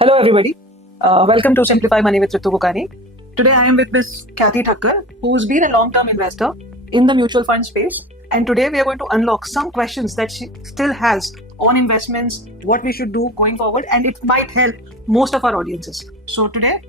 Hello, everybody. Welcome to Simplify Money with Ritu Bukani. Today, I am with Ms. Kathy Thakkar, who's been a long-term investor in the mutual fund space. And today, we are going to unlock some questions that she still has on investments, what we should do going forward, and it might help most of our audiences. So today,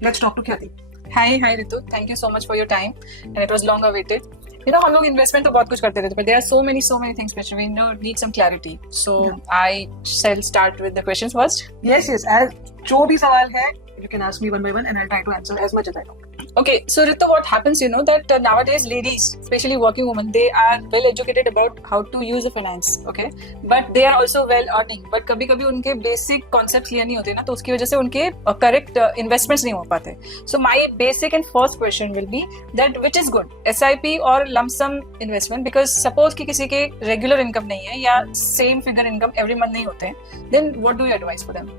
let's talk to Kathy. Hi Ritu, thank you so much for your time, and it was long awaited. हम लोग investment तो बहुत कुछ करते रहते हैं, but there are so many things which we need some clarity. So I shall start with the questions first. Yes. As जो भी सवाल है, you can ask me one by one, and I'll try to answer as much as I know. Okay, so Ritu, what happens, that nowadays ladies, especially working women, they are well educated about how to use the finance, okay? But they are also well earning. But कभी-कभी उनके basic concepts clear नहीं होते ना, तो उसकी वजह से उनके correct investments नहीं हो पाते. So my basic and first question will be that which is good, SIP or lump sum investment? Because suppose कि किसी के regular income नहीं है या same figure income every month नहीं होते हैं, then what do you advise for them?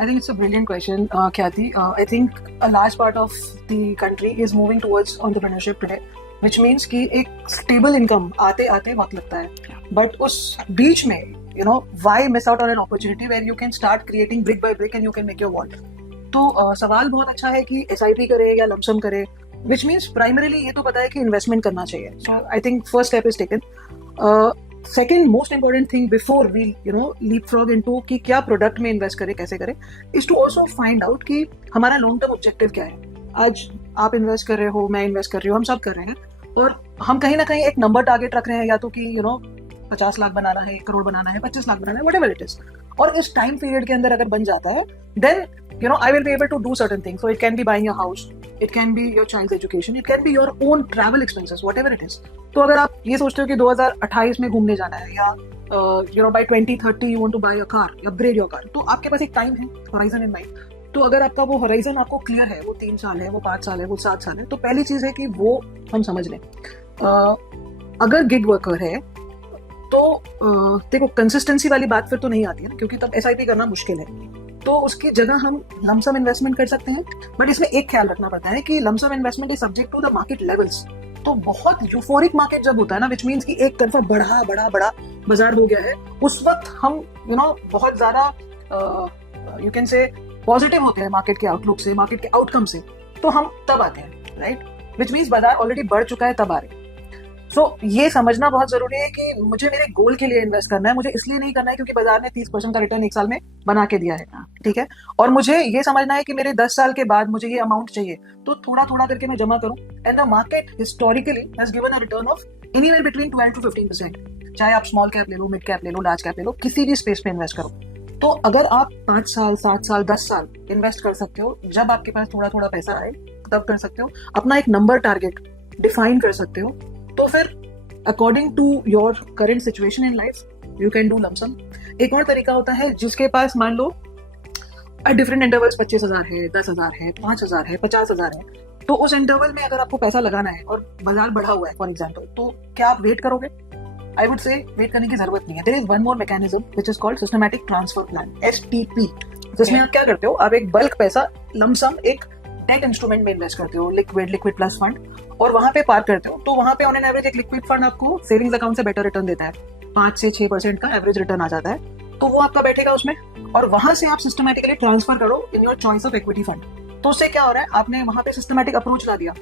I think it's a brilliant question, Kathy. I think a large part of the country is moving towards entrepreneurship today, which means कि एक stable income आते आते वक्त लगता है. But उस बीच में, why miss out on an opportunity where you can start creating brick by brick and you can make your vault. तो सवाल बहुत अच्छा है कि SIP करे या lump sum करे, which means primarily ये तो पता है कि investment करना चाहिए. So I think first step is taken. Second most important thing before we leapfrog into कि क्या प्रोडक्ट में इन्वेस्ट करें, कैसे करें, is to also find out कि हमारा लॉन्ग टर्म ऑब्जेक्टिव क्या है. आज आप इन्वेस्ट कर रहे हो, मैं इन्वेस्ट कर रही हूँ, हम सब कर रहे हैं, और हम कहीं ना कहीं एक नंबर टारगेट रख रहे हैं, या तो कि 50 लाख बनाना है, 1 करोड़ बनाना है, 25 लाख बनाना है, whatever it is. और इस टाइम पीरियड के अंदर अगर बन जाता है, then I will be able to do certain things. So it can be buying your house, it can be your child's education, it can be your own travel expenses, whatever it is. तो अगर आप ये सोचते हो कि 2028 में घूमने जाना है, या by 2030 you want to buy a car, upgrade your car, तो आपके पास एक टाइम है, horizon in mind. तो अगर आपका वो horizon आपको क्लियर है, वो 3 साल है, वो 5 साल है, वो 7 साल है, तो पहली चीज है कि वो हम समझ लें. अगर गिग वर्कर है तो देखो कंसिस्टेंसी वाली बात फिर तो नहीं आती है, क्योंकि तब SIP करना मुश्किल है. तो उसकी जगह हम लमसम इन्वेस्टमेंट कर सकते हैं. बट इसमें एक ख्याल रखना पड़ता है कि lump sum investment is subject to the market levels. तो बहुत यूफोरिक मार्केट जब होता है ना, विच मीन्स कि एक तरफा बड़ा बाजार हो गया है, उस वक्त हम बहुत ज्यादा यू कैन से पॉजिटिव होते हैं मार्केट के आउटलुक से, मार्केट के आउटकम से, तो हम तब आते हैं, राइट? विच मीन्स बाजार ऑलरेडी बढ़ चुका है, तब आ रहे हैं. सो ये समझना बहुत जरूरी है कि मुझे मेरे गोल के लिए इन्वेस्ट करना है, मुझे इसलिए नहीं करना है क्योंकि बाजार ने 30% का रिटर्न 1 साल में बना के दिया है, ठीक है? और मुझे ये समझना है कि मेरे 10 साल के बाद मुझे ये अमाउंट चाहिए, तो थोड़ा थोड़ा करके मैं जमा करूं. And the market historically has given a return of anywhere between 12 to 15%. चाहे आप स्मॉल कैप ले लो, मिड कैप ले लो, लार्ज कैप ले लो, किसी भी स्पेस पे इन्वेस्ट करो. तो अगर आप 5 साल, 7 साल, 10 साल इन्वेस्ट कर सकते हो, जब आपके पास थोड़ा थोड़ा पैसा आए तब कर सकते हो, अपना एक नंबर टारगेट डिफाइन कर सकते हो, तो फिर according to your current situation in life you can do lump sum. एक और तरीका होता है जिसके पास मान लो डिफरेंट इंटरवल्स 25,000 है, 10,000 है, 5,000 है, 50,000 है, तो उस इंटरवल में अगर आपको पैसा लगाना है और बाजार बढ़ा हुआ है फॉर एग्जाम्पल, तो क्या आप वेट करोगे? आई वुड से वेट करने की जरूरत नहीं है. There is one more mechanism which is called systematic transfer plan, STP, जिसमें आप क्या करते हो, आप एक बल्क पैसा लंप सम एक डेट इंस्ट्रूमेंट में इन्वेस्ट करते हो, लिक्विड प्लस फंड, और वहां पे पार्क करते हो. तो वहां पे ऑन एन एवरेज एक लिक्विड फंड आपको सेविंग्स अकाउंट से बेटर रिटर्न देता है, 5 से 6% का एवरेज रिटर्न आ जाता है. तो वो आपका बैठेगा उसमें, और वहां से आप सिस्टमैटिकली ट्रांसफर करो in your choice of equity fund. तो उससे क्या हो रहा है, आपने वहां पे सिस्टमैटिक अप्रोच ला दिया.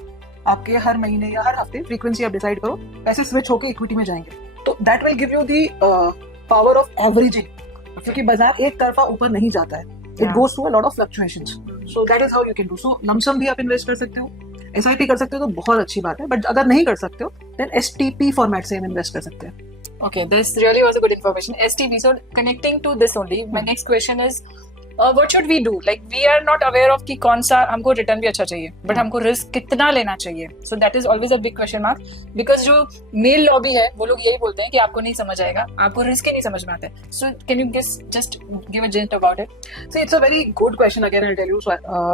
आपके हर महीने या हर हफ्ते फ्रीक्वेंसी आप डिसाइड करो, पैसे स्विच होकर इक्विटी में जाएंगे. तो that will give you the power of averaging, क्योंकि बाजार एक तरफा ऊपर नहीं जाता है. It goes through a lot of fluctuations. So that is how you can do. So lump sum भी आप इन्वेस्ट कर सकते हो, SIP कर सकते हो, तो बहुत अच्छी बात है. बट अगर नहीं कर सकते हो, देन STP फॉर्मेट से हम इन्वेस्ट कर सकते हैं. Okay, this really was a good information. STP. So connecting to this only, my next question is, what should we do? Like we are not aware of कि कौन सा हमको return भी अच्छा चाहिए, but हमको रिस्क कितना लेना चाहिए. So that is always a big question mark, because जो मेल लॉबी है वो लोग यही बोलते हैं कि आपको नहीं समझ आएगा, आपको रिस्क ही नहीं समझ में आता है. So can you just give a hint about it? See, it's a very good question again. I'll tell you,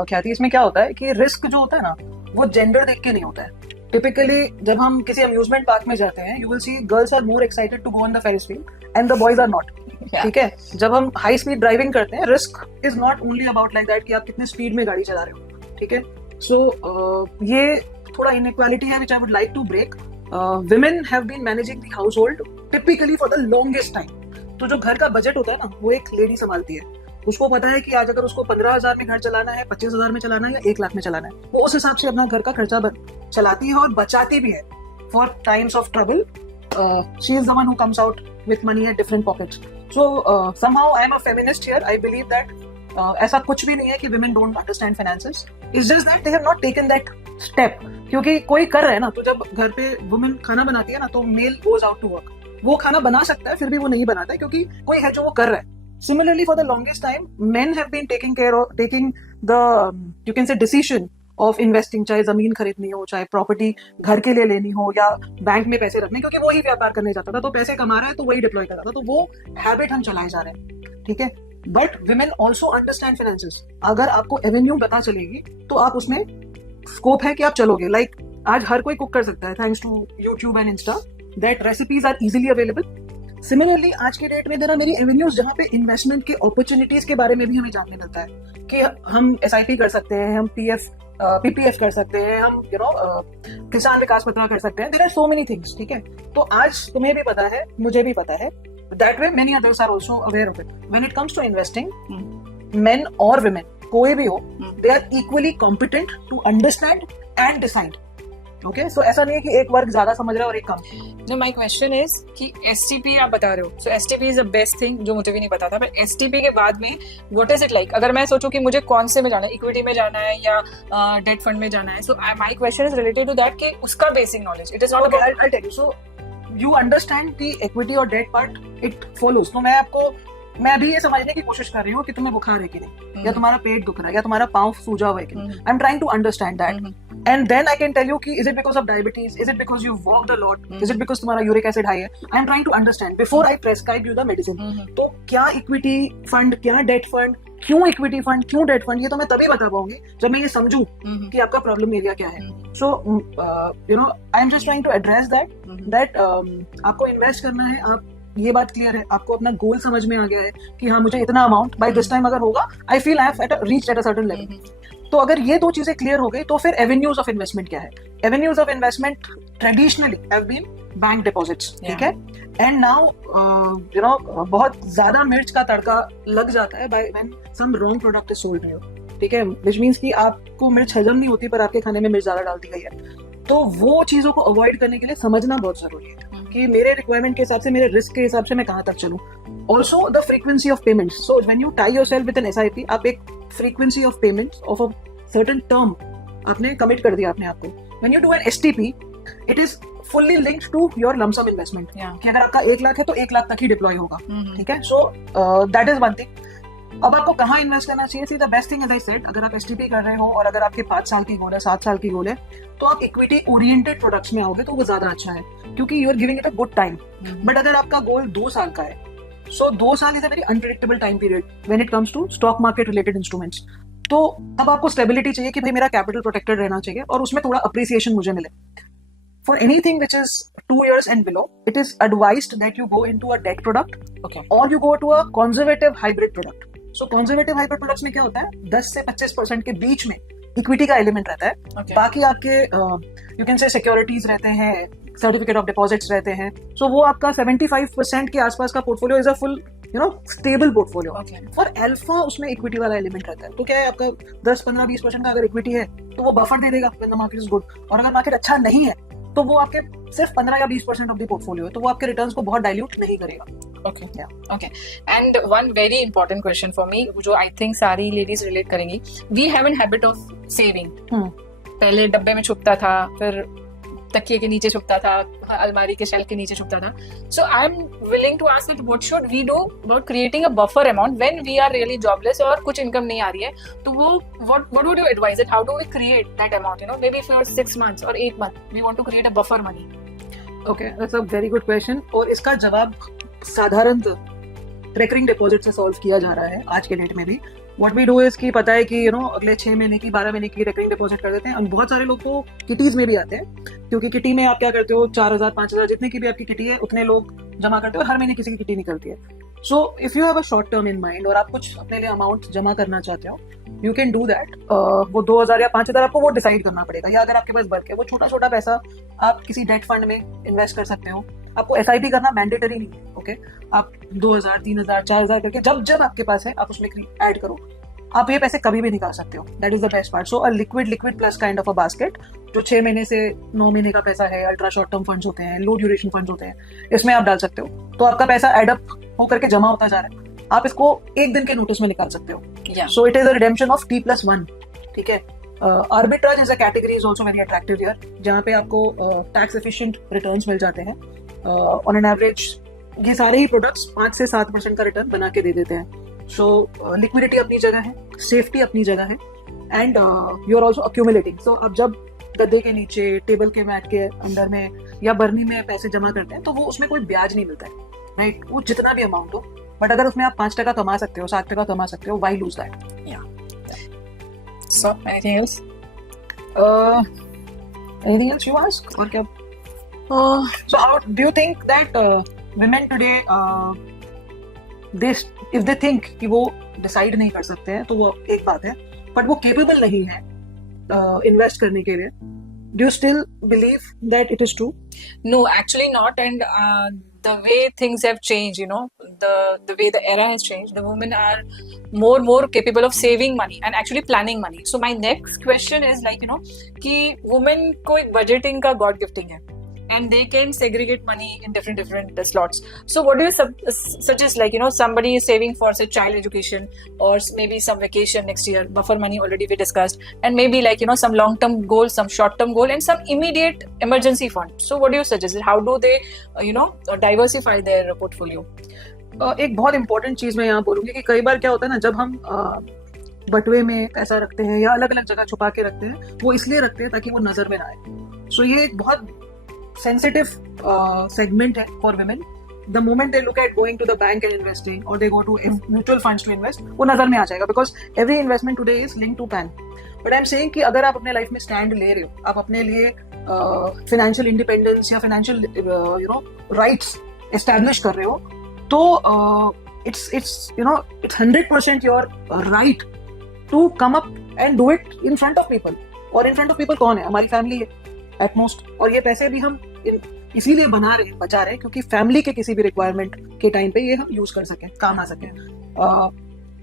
ख्याति, इसमें क्या होता है कि रिस्क जो होता है ना, वो जेंडर देख के नहीं होता है. टिपिकली जब हम किसी अम्यूजमेंट पार्क में जाते हैं, you will see girls are more excited to go on the Ferris wheel and the boys are not. ठीक है? जब हम हाई स्पीड ड्राइविंग करते हैं, risk is not only about like that कि आप कितने स्पीड में गाड़ी चला रहे हो. ठीक है? सो ये थोड़ा इनइक्वालिटी है which I would like to break. women have been managing the household typically for the longest time. तो जो घर का बजट होता है ना, वो एक लेडी संभालती है. उसको पता है कि आज अगर उसको 15,000 में घर चलाना है, 25,000 में चलाना है या 1 लाख में चलाना है, वो उस हिसाब से अपना घर का खर्चा चलाती है और बचाती भी है for times of trouble. She is the one who comes out with money at different pockets. So somehow I am a feminist here. I believe that ऐसा कुछ भी नहीं है कि women don't understand finances. It's just that they have not taken that step. क्योंकि कोई कर रहा है ना, तो जब घर पे women खाना बनाती है ना, तो male goes out to work. वो खाना बना सकता है, फिर भी वो नहीं बनाता है क्योंकि कोई है जो वो कर रहा है. Similarly, for the longest time, men have been taking the you can say decision of investing. चाहे जमीन खरीदनी हो, चाहे प्रॉपर्टी घर के लिए लेनी हो, या बैंक में पैसे रखने, क्योंकि वो ही व्यापार करने जाता था, तो पैसे कमा रहा है तो वही डिप्लॉय कर रहा था. तो वो हैबिट हम चलाए जा रहे हैं. ठीक है. But women also understand finances. अगर आपको एवेन्यू पता चलेगी तो आप उसमें स्कोप है कि आप चलोगे. लाइक आज हर कोई कुक कर सकता है thanks to YouTube and Insta. That recipes are easily available. Similarly आज के डेट में देर आर मेरी एवेन्यूज जहाँ पे इन्वेस्टमेंट के अपॉर्चुनिटीज के बारे में भी हमें जानने मिलता है कि हम SIP कर सकते हैं, हम PPF कर सकते हैं, हम किसान विकास पत्र कर सकते हैं. There are so many things. ठीक है. तो आज तुम्हें भी पता है, मुझे भी पता है. That way, many others are also aware of it. When it comes to investing, men or women, कोई भी हो, they are equally competent to understand and decide. Okay, so ऐसा नहीं है कि एक वर्ग ज्यादा समझ रहा है और एक कम. No, my question is कि STP आप बता रहे हो. So STP is the best thing, जो मुझे भी नहीं पता था. पर STP के बाद में what is it like? अगर मैं सोचूं कि मुझे कौन से में जाना है, इक्विटी में जाना है या डेट फंड में जाना है. So my question is related to that कि उसका basic knowledge. It is not Okay, about. I'll tell you. So you understand the equity और debt part, it follows. तो मैं अभी ये समझने की कोशिश कर रही हूँ कि तुम्हें बुखार है कि नहीं, या तुम्हारा पेट दुख रहा है, या तुम्हारा पाँव सूजा हुआ है कि नहीं. I am trying to understand that. And then I can tell you कि is it because of diabetes, is it because you walked a lot, is it because तुम्हारा uric acid high है. I am trying to understand before I prescribe you the medicine. तो क्या equity fund, क्या debt fund, क्यों equity fund, क्यों debt fund, ये तो मैं तभी बता पाऊंगी जब मैं ये समझूं कि आपका प्रॉब्लम एरिया क्या है. So I am just trying to address that आपको इन्वेस्ट करना है. आप ये बात क्लियर है, आपको अपना गोल समझ में आ गया है कि हाँ मुझे इतना अमाउंट बाय दिस टाइम अगर होगा, I feel I have reached at a certain level. तो अगर ये दो चीजें क्लियर हो गई तो फिर एवेन्यूज ऑफ इन्वेस्टमेंट क्या है. Avenues of investment traditionally have been bank deposits. ठीक है. एंड नाउ बहुत ज्यादा मिर्च का तड़का लग जाता है by when some wrong product is sold to you. ठीक है. व्हिच मींस कि आपको मिर्च हजम नहीं होती पर आपके खाने में मिर्च ज्यादा डाल दी गई है. तो वो चीजों को अवॉइड करने के लिए समझना बहुत जरूरी है कि मेरे रिक्वायरमेंट के हिसाब से, मेरे रिस्क के हिसाब से मैं कहाँ तक चलूं. Also the frequency of payments. So when you tie yourself with an SIP, आप एक frequency of payments of a certain term आपने कमिट कर दिया अपने आप को. When you do an STP, it is fully linked to your lump sum investment. कि अगर आपका 1 लाख है तो 1 लाख तक ही डिप्लॉय होगा. ठीक है. So that is one thing. अब आपको कहाँ इन्वेस्ट करना चाहिए. See the best thing as I said, अगर आप STP कर रहे हो और अगर आपके 5 साल की गोल है, 7 साल की गोल है, तो आप इक्विटी ओरिएंटेड प्रोडक्ट्स में आओगे तो वो ज्यादा अच्छा है क्योंकि you are giving it a good time. But अगर आपका गोल 2 साल का है, सो 2 साल is a very unpredictable time period when it comes to stock market related instruments. तो तब आपको स्टेबिलिटी चाहिए कि भाई मेरा कैपिटल प्रोटेक्टेड रहना चाहिए और उसमें थोड़ा अप्रिसिएशन मुझे मिले. For anything which is 2 years and below, it is advised that you go into a debt product, okay, or you go to a conservative hybrid product. So conservative hybrid products में क्या होता है, 10 से 25% के बीच में equity का element रहता है. Okay. बाकी आपके यू कैन से सिक्योरिटीज रहते हैं, सर्टिफिकेट ऑफ डिपॉजिट्स रहते हैं. सो वो आपका 75% के आसपास का portfolio is a full stable portfolio. For alpha उसमें इक्विटी वाला एलिमेंट रहता है. तो क्या है, आपका 10-15-20% का अगर इक्विटी है तो वो बफर दे देगा when the market is good. और अगर मार्केट अच्छा नहीं है तो वो आपके सिर्फ 15 या 20% ऑफ द पोर्टफोलियो है, तो वो आपके रिटर्न्स को बहुत डाइल्यूट नहीं करेगा. Okay. Yeah. Okay. And one very important question for me, जो I think सारी ladies relate करेंगी. We have a habit of saving. पहले डब्बे में छुपता था, फिर तकिए के नीचे छुपता था, अलमारी के शेल्फ के नीचे छुपता था. So I'm willing to ask that what should we do about creating a buffer amount when we are really jobless और कुछ इनकम नहीं आ रही है. तो वो what would you advise it? How do we create that amount? Maybe for 6 months or 8 months, we want to create a buffer money. Okay, that's a very good question. और इसका जवाब साधारण रिकरिंग डिपॉजिट से solve किया जा रहा है आज के डेट में भी. व्हाट वी डू इज कि पता है कि अगले 6 महीने की 12 महीने की रिकरिंग डिपॉजिट कर देते हैं. और बहुत सारे लोग तो किटीज में भी आते हैं, क्योंकि किटी में आप क्या करते हो, 4,000 5,000 जितने की भी आपकी किटी है उतने लोग जमा करते हो. हर महीने किसी की किटी निकलती है. So if you have a short term in mind और आप कुछ अपने लिए अमाउंट जमा करना चाहते हो, यू कैन डू दैट. वो 2,000 या 5,000 आपको वो डिसाइड करना पड़ेगा. या अगर आपके पास बल्क है, वो छोटा छोटा पैसा आप किसी डेट फंड में इन्वेस्ट कर सकते हो. आपको SIP करना मैंडेटरी नहीं है, ओके? आप 2,000, 3,000, 4,000 करके जब जब आपके पास है आप उसमें ऐड करो। आप ये पैसे कभी भी निकाल सकते हो, that is the best part. So a liquid plus kind of a basket, जो 6 महीने से 9 महीने का पैसा है, अल्ट्रा शॉर्ट टर्म फंड्स होते हैं, लो ड्यूरेशन फंड्स होते हैं, इसमें आप डाल सकते हो। तो आपका पैसा एडअप होकर के जमा होता जा रहा है, आप इसको एक दिन के नोटिस में निकाल सकते हो। So it is a redemption of T+1, ठीक है? Arbitrage is a category is also very attractive here, जहाँ पे आपको टैक्स एफिशिएंट रिटर्न्स मिल जाते हैं। ऑन एन एवरेज ये सारे ही प्रोडक्ट्स 5 से 7% का रिटर्न बना के दे देते हैं। सो लिक्विडिटी अपनी जगह है, सेफ्टी अपनी जगह है, and you are also accumulating. So आप जब गद्दे के नीचे, टेबल के मैट के अंदर में या बर्नी में पैसे जमा करते हैं तो वो उसमें कोई ब्याज नहीं मिलता है, राइट? वो जितना भी अमाउंट हो, बट अगर उसमें आप 5% कमा सकते हो, 7% कमा सकते हो, why lose that? So, anything else? Anything else you ask? और क्या? So how do you think that women today if they think कि वो डिसाइड नहीं कर सकते हैं तो वो एक बात है, बट वो केपेबल नहीं है इन्वेस्ट करने के लिए? Do you still believe that it is true? No, actually not. And the way things have changed, you know, the way the era has changed, the women are more capable of saving money and actually planning money. So my next question is like, you know, कि women को एक budgeting का God gifting है, and they can segregate money in different slots. So what do you suggest, like, you know, somebody is saving for say child education or maybe some vacation next year, buffer money already we discussed, and maybe like, you know, some long term goal, some short term goal, and some immediate emergency fund. So what do you suggest? How do they you know, diversify their portfolio? एक बहुत important चीज मैं यहाँ बोलूंगी कि कई बार क्या होता है ना, जब हम बटुए में पैसा रखते हैं या अलग अलग जगह छुपा के रखते हैं, वो इसलिए रखते हैं ताकि वो नजर में ना आए। सो ये एक बहुत sensitive segment है for women. The moment they look at going to the bank and investing, or they go to mutual funds to invest, वो नजर में आ जाएगा, because every investment today is linked to PAN. But I'm saying कि अगर आप अपने life में स्टैंड ले रहे हो, आप अपने लिए फाइनेंशियल इंडिपेंडेंस या financial you know rights establish कर रहे हो, तो it's you know, it's 100% your right to come up and do it in front of people. और in front of people कौन है? हमारी फैमिली है एट मोस्ट। और ये पैसे भी हम इसीलिए बना रहे हैं, बचा रहे हैं, क्योंकि फैमिली के किसी भी रिक्वायरमेंट के टाइम पे ये हम यूज कर सकें, काम आ सके।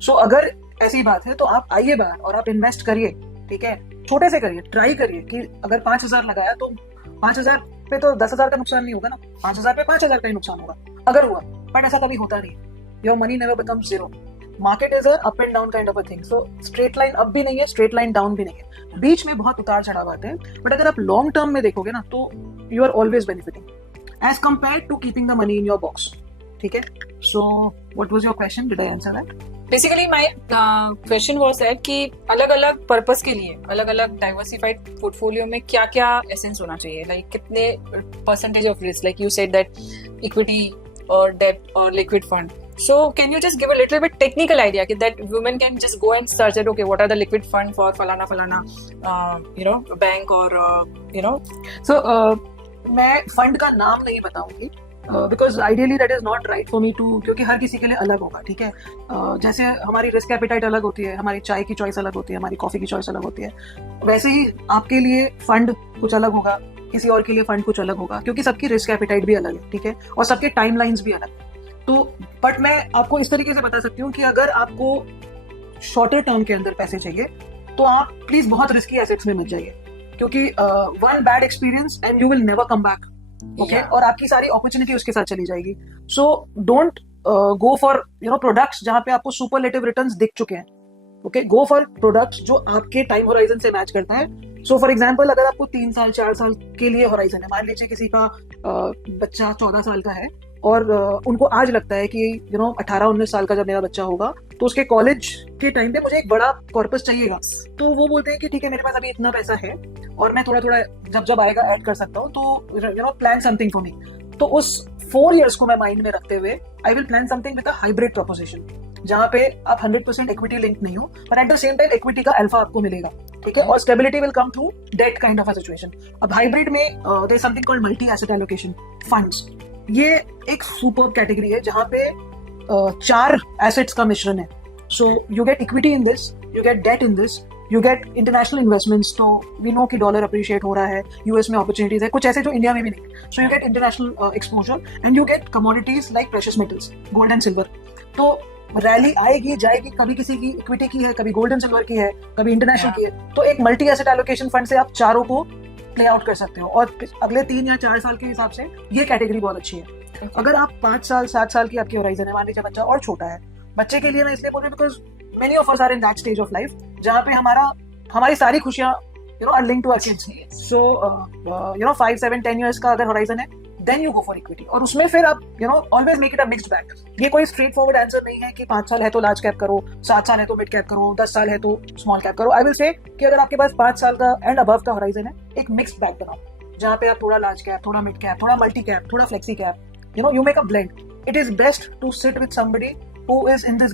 सो अगर ऐसी बात है तो आप आइए बाहर और आप इन्वेस्ट करिए, ठीक है? छोटे से करिए, ट्राई करिए कि अगर 5,000 लगाया तो 5,000 पे तो 10,000 का नुकसान नहीं होगा ना, 5,000 पे 5,000 का ही नुकसान होगा अगर हुआ, बट ऐसा कभी होता नहीं। Your money never becomes zero. Market is up and down kind of a thing. So straight line up भी नहीं है, स्ट्रेट लाइन डाउन भी नहीं है, बीच में बहुत उतार चढ़ाव आते हैं। बट अगर आप लॉन्ग टर्म में देखोगे ना, तो you are always benefiting as compare to keeping the money in your box, ठीक है? So what was your question? Did I answer that? Basically my question was that कि अलग अलग पर्पस के लिए अलग अलग डाइवर्सिफाइड पोर्टफोलियो में क्या क्या एसेंस होना चाहिए, लाइक कितने percentage of risk, like you said that equity और डेब्ट और liquid fund. So can you just give a little bit technical idea that women can just go and search that, okay, what are the liquid fund for falana bank or So मैं fund का नाम नहीं बताऊंगी because ideally that is not right for me to, क्योंकि हर किसी के लिए अलग होगा, ठीक है? जैसे हमारी रिस्क एपेटाइट अलग होती है, हमारी चाय की चॉइस अलग होती है, हमारी कॉफी की चॉइस अलग होती है, वैसे ही आपके लिए फंड कुछ अलग होगा, किसी और के लिए फंड कुछ अलग होगा, क्योंकि सबकी रिस्क एपेटाइट भी अलग है, ठीक है? और सबके टाइम लाइन्स भी अलग है। तो बट मैं आपको इस तरीके से बता सकती हूँ कि अगर आपको शॉर्टर टर्म के अंदर पैसे चाहिए तो आप प्लीज बहुत रिस्की एसेट्स में मत जाइए, क्योंकि one bad experience and you will never come back, okay? और आपकी सारी अपॉर्चुनिटी उसके साथ चली जाएगी। So don't go for products जहां पे आपको सुपरलेटिव रिटर्न्स दिख चुके हैं, ओके? गो फॉर प्रोडक्ट्स जो आपके टाइम होराइजन से मैच करता है। सो फॉर एग्जाम्पल, अगर आपको 3 साल 4 साल के लिए होराइजन है, मान लीजिए किसी का बच्चा 14 साल का है और उनको आज लगता है कि 18-19 साल का जब मेरा बच्चा होगा तो उसके कॉलेज के टाइम पे मुझे एक बड़ा कॉर्पस चाहिएगा, तो वो बोलते हैं कि ठीक है, मेरे पास अभी इतना पैसा है और मैं थोड़ा थोड़ा जब आएगा ऐड कर सकता हूँ, तो प्लान समथिंग फॉर मी। तो उस 4 years को मैं माइंड में रखते हुए I will plan something with a hybrid proposition, जहाँ पे आप 100% इक्विटी लिंक नहीं हो, but at the same time equity का अल्फा आपको मिलेगा, ठीक है? और stability will come through debt kind of a situation. अब हाइब्रिड में there is something called multi asset allocation funds. ये एक सुपर कैटेगरी है जहाँ पे 4 एसेट्स का मिश्रण है। So you get equity in this, you get debt in this, you get international investments, तो वी नो कि डॉलर अप्रिशिएट हो रहा है, यूएस में अपॉर्चुनिटीज है कुछ ऐसे जो इंडिया में भी नहीं, सो you get international exposure and you get commodities like precious metals, gold and silver. तो रैली आएगी जाएगी, कभी किसी की इक्विटी की है, कभी गोल्ड एंड सिल्वर की है, कभी इंटरनेशनल की है. तो एक मल्टी एसेट एलोकेशन फंड से आप चारों को प्ले आउट कर सकते हो, और अगले 3 या 4 साल के हिसाब से ये कैटेगरी बहुत अच्छी है. अगर आप 5 साल 7 साल की आपकी होराइजन है, मान लीजिए बच्चा और छोटा है, बच्चे के लिए मैं इसलिए बोल रही हूँ because many of us are in that stage of life जहाँ पे हमारी सारी खुशियां are linked to our kids. So 5 7 10 years का अगर होराइजन है, then you go for equity, और उसमें फिर आप always make it a mixed bag. ये कोई स्ट्रेट फॉरवर्ड आंसर नहीं है कि 5 साल है तो लार्ज कैप करो, 7 साल है तो मिड कैप करो, 10 साल है तो स्मॉल कैप करो. आई विल से कि अगर आपके पास 5 साल का एंड अबव का होराइजन है, एक मिक्स्ड बैग बनाओ जहाँ पे आप थोड़ा लार्ज कैप, थोड़ा मिड कैप, थोड़ा मल्टी कैप, थोड़ा flexi cap, you make a blend. It is best to sit with somebody who is in this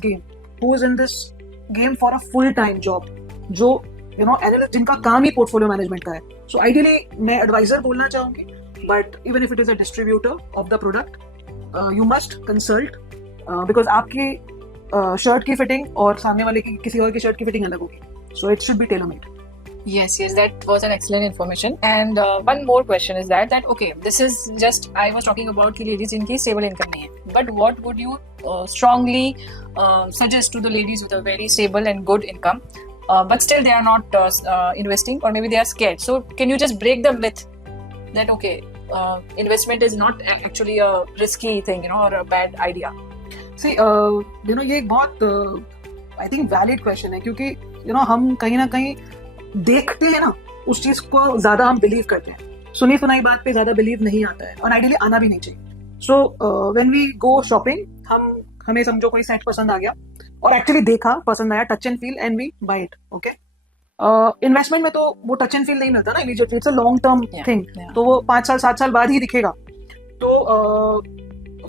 game for a full time job, जो analyst जिनका काम ही पोर्टफोलियो मैनेजमेंट का है. So ideally मैं adviser बोलना चाहूंगी, but even if it is a distributor of the product, you must consult, because आपकी shirt की फिटिंग और सामने वाले की किसी और की शर्ट की फिटिंग अलग होगी. So it should be tailor made. Yes, that was an excellent information. And one more question is that okay, this is just I was talking about the ladies जिनकी stable income नहीं है. But what would you strongly suggest to the ladies with a very stable and good income, but still they are not investing, or maybe they are scared? So can you just break the myth that okay, investment is not actually a risky thing, or a bad idea? See, ये एक बहुत I think valid question है, क्योंकि हम कहीं ना कहीं देखते हैं ना उस चीज को ज्यादा हम बिलीव करते हैं. सुनी सुनाई बात पे ज्यादा बिलीव नहीं आता है, और आइडियली आना भी नहीं चाहिए. So when we go shopping, हमें समझो कोई सेट पसंद आ गया और एक्चुअली देखा, पसंद आया, touch and feel, and we buy it. Okay, investment में तो वो टच एंड फील नहीं मिलता ना immediately, it's a long term thing. तो वो 5 साल 7 साल बाद ही दिखेगा. तो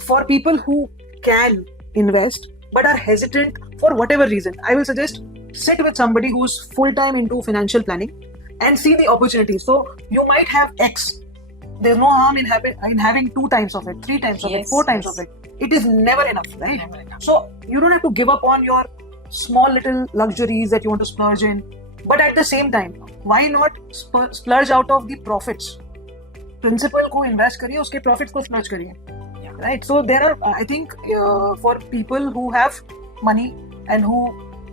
for people who can invest but are hesitant for whatever reason, I will suggest sit with somebody who's full time into financial planning and see the opportunities. So you might have X. There's no harm in having 2 times of it, 3 times of it, 4 times of it. It is never enough, right? Never enough. So you don't have to give up on your small little luxuries that you want to splurge in. But at the same time, why not splurge out of the profits? Principal को invest करिए, उसके profits को splurge करिए. Yeah. Right? So there are, I think, for people who have money and who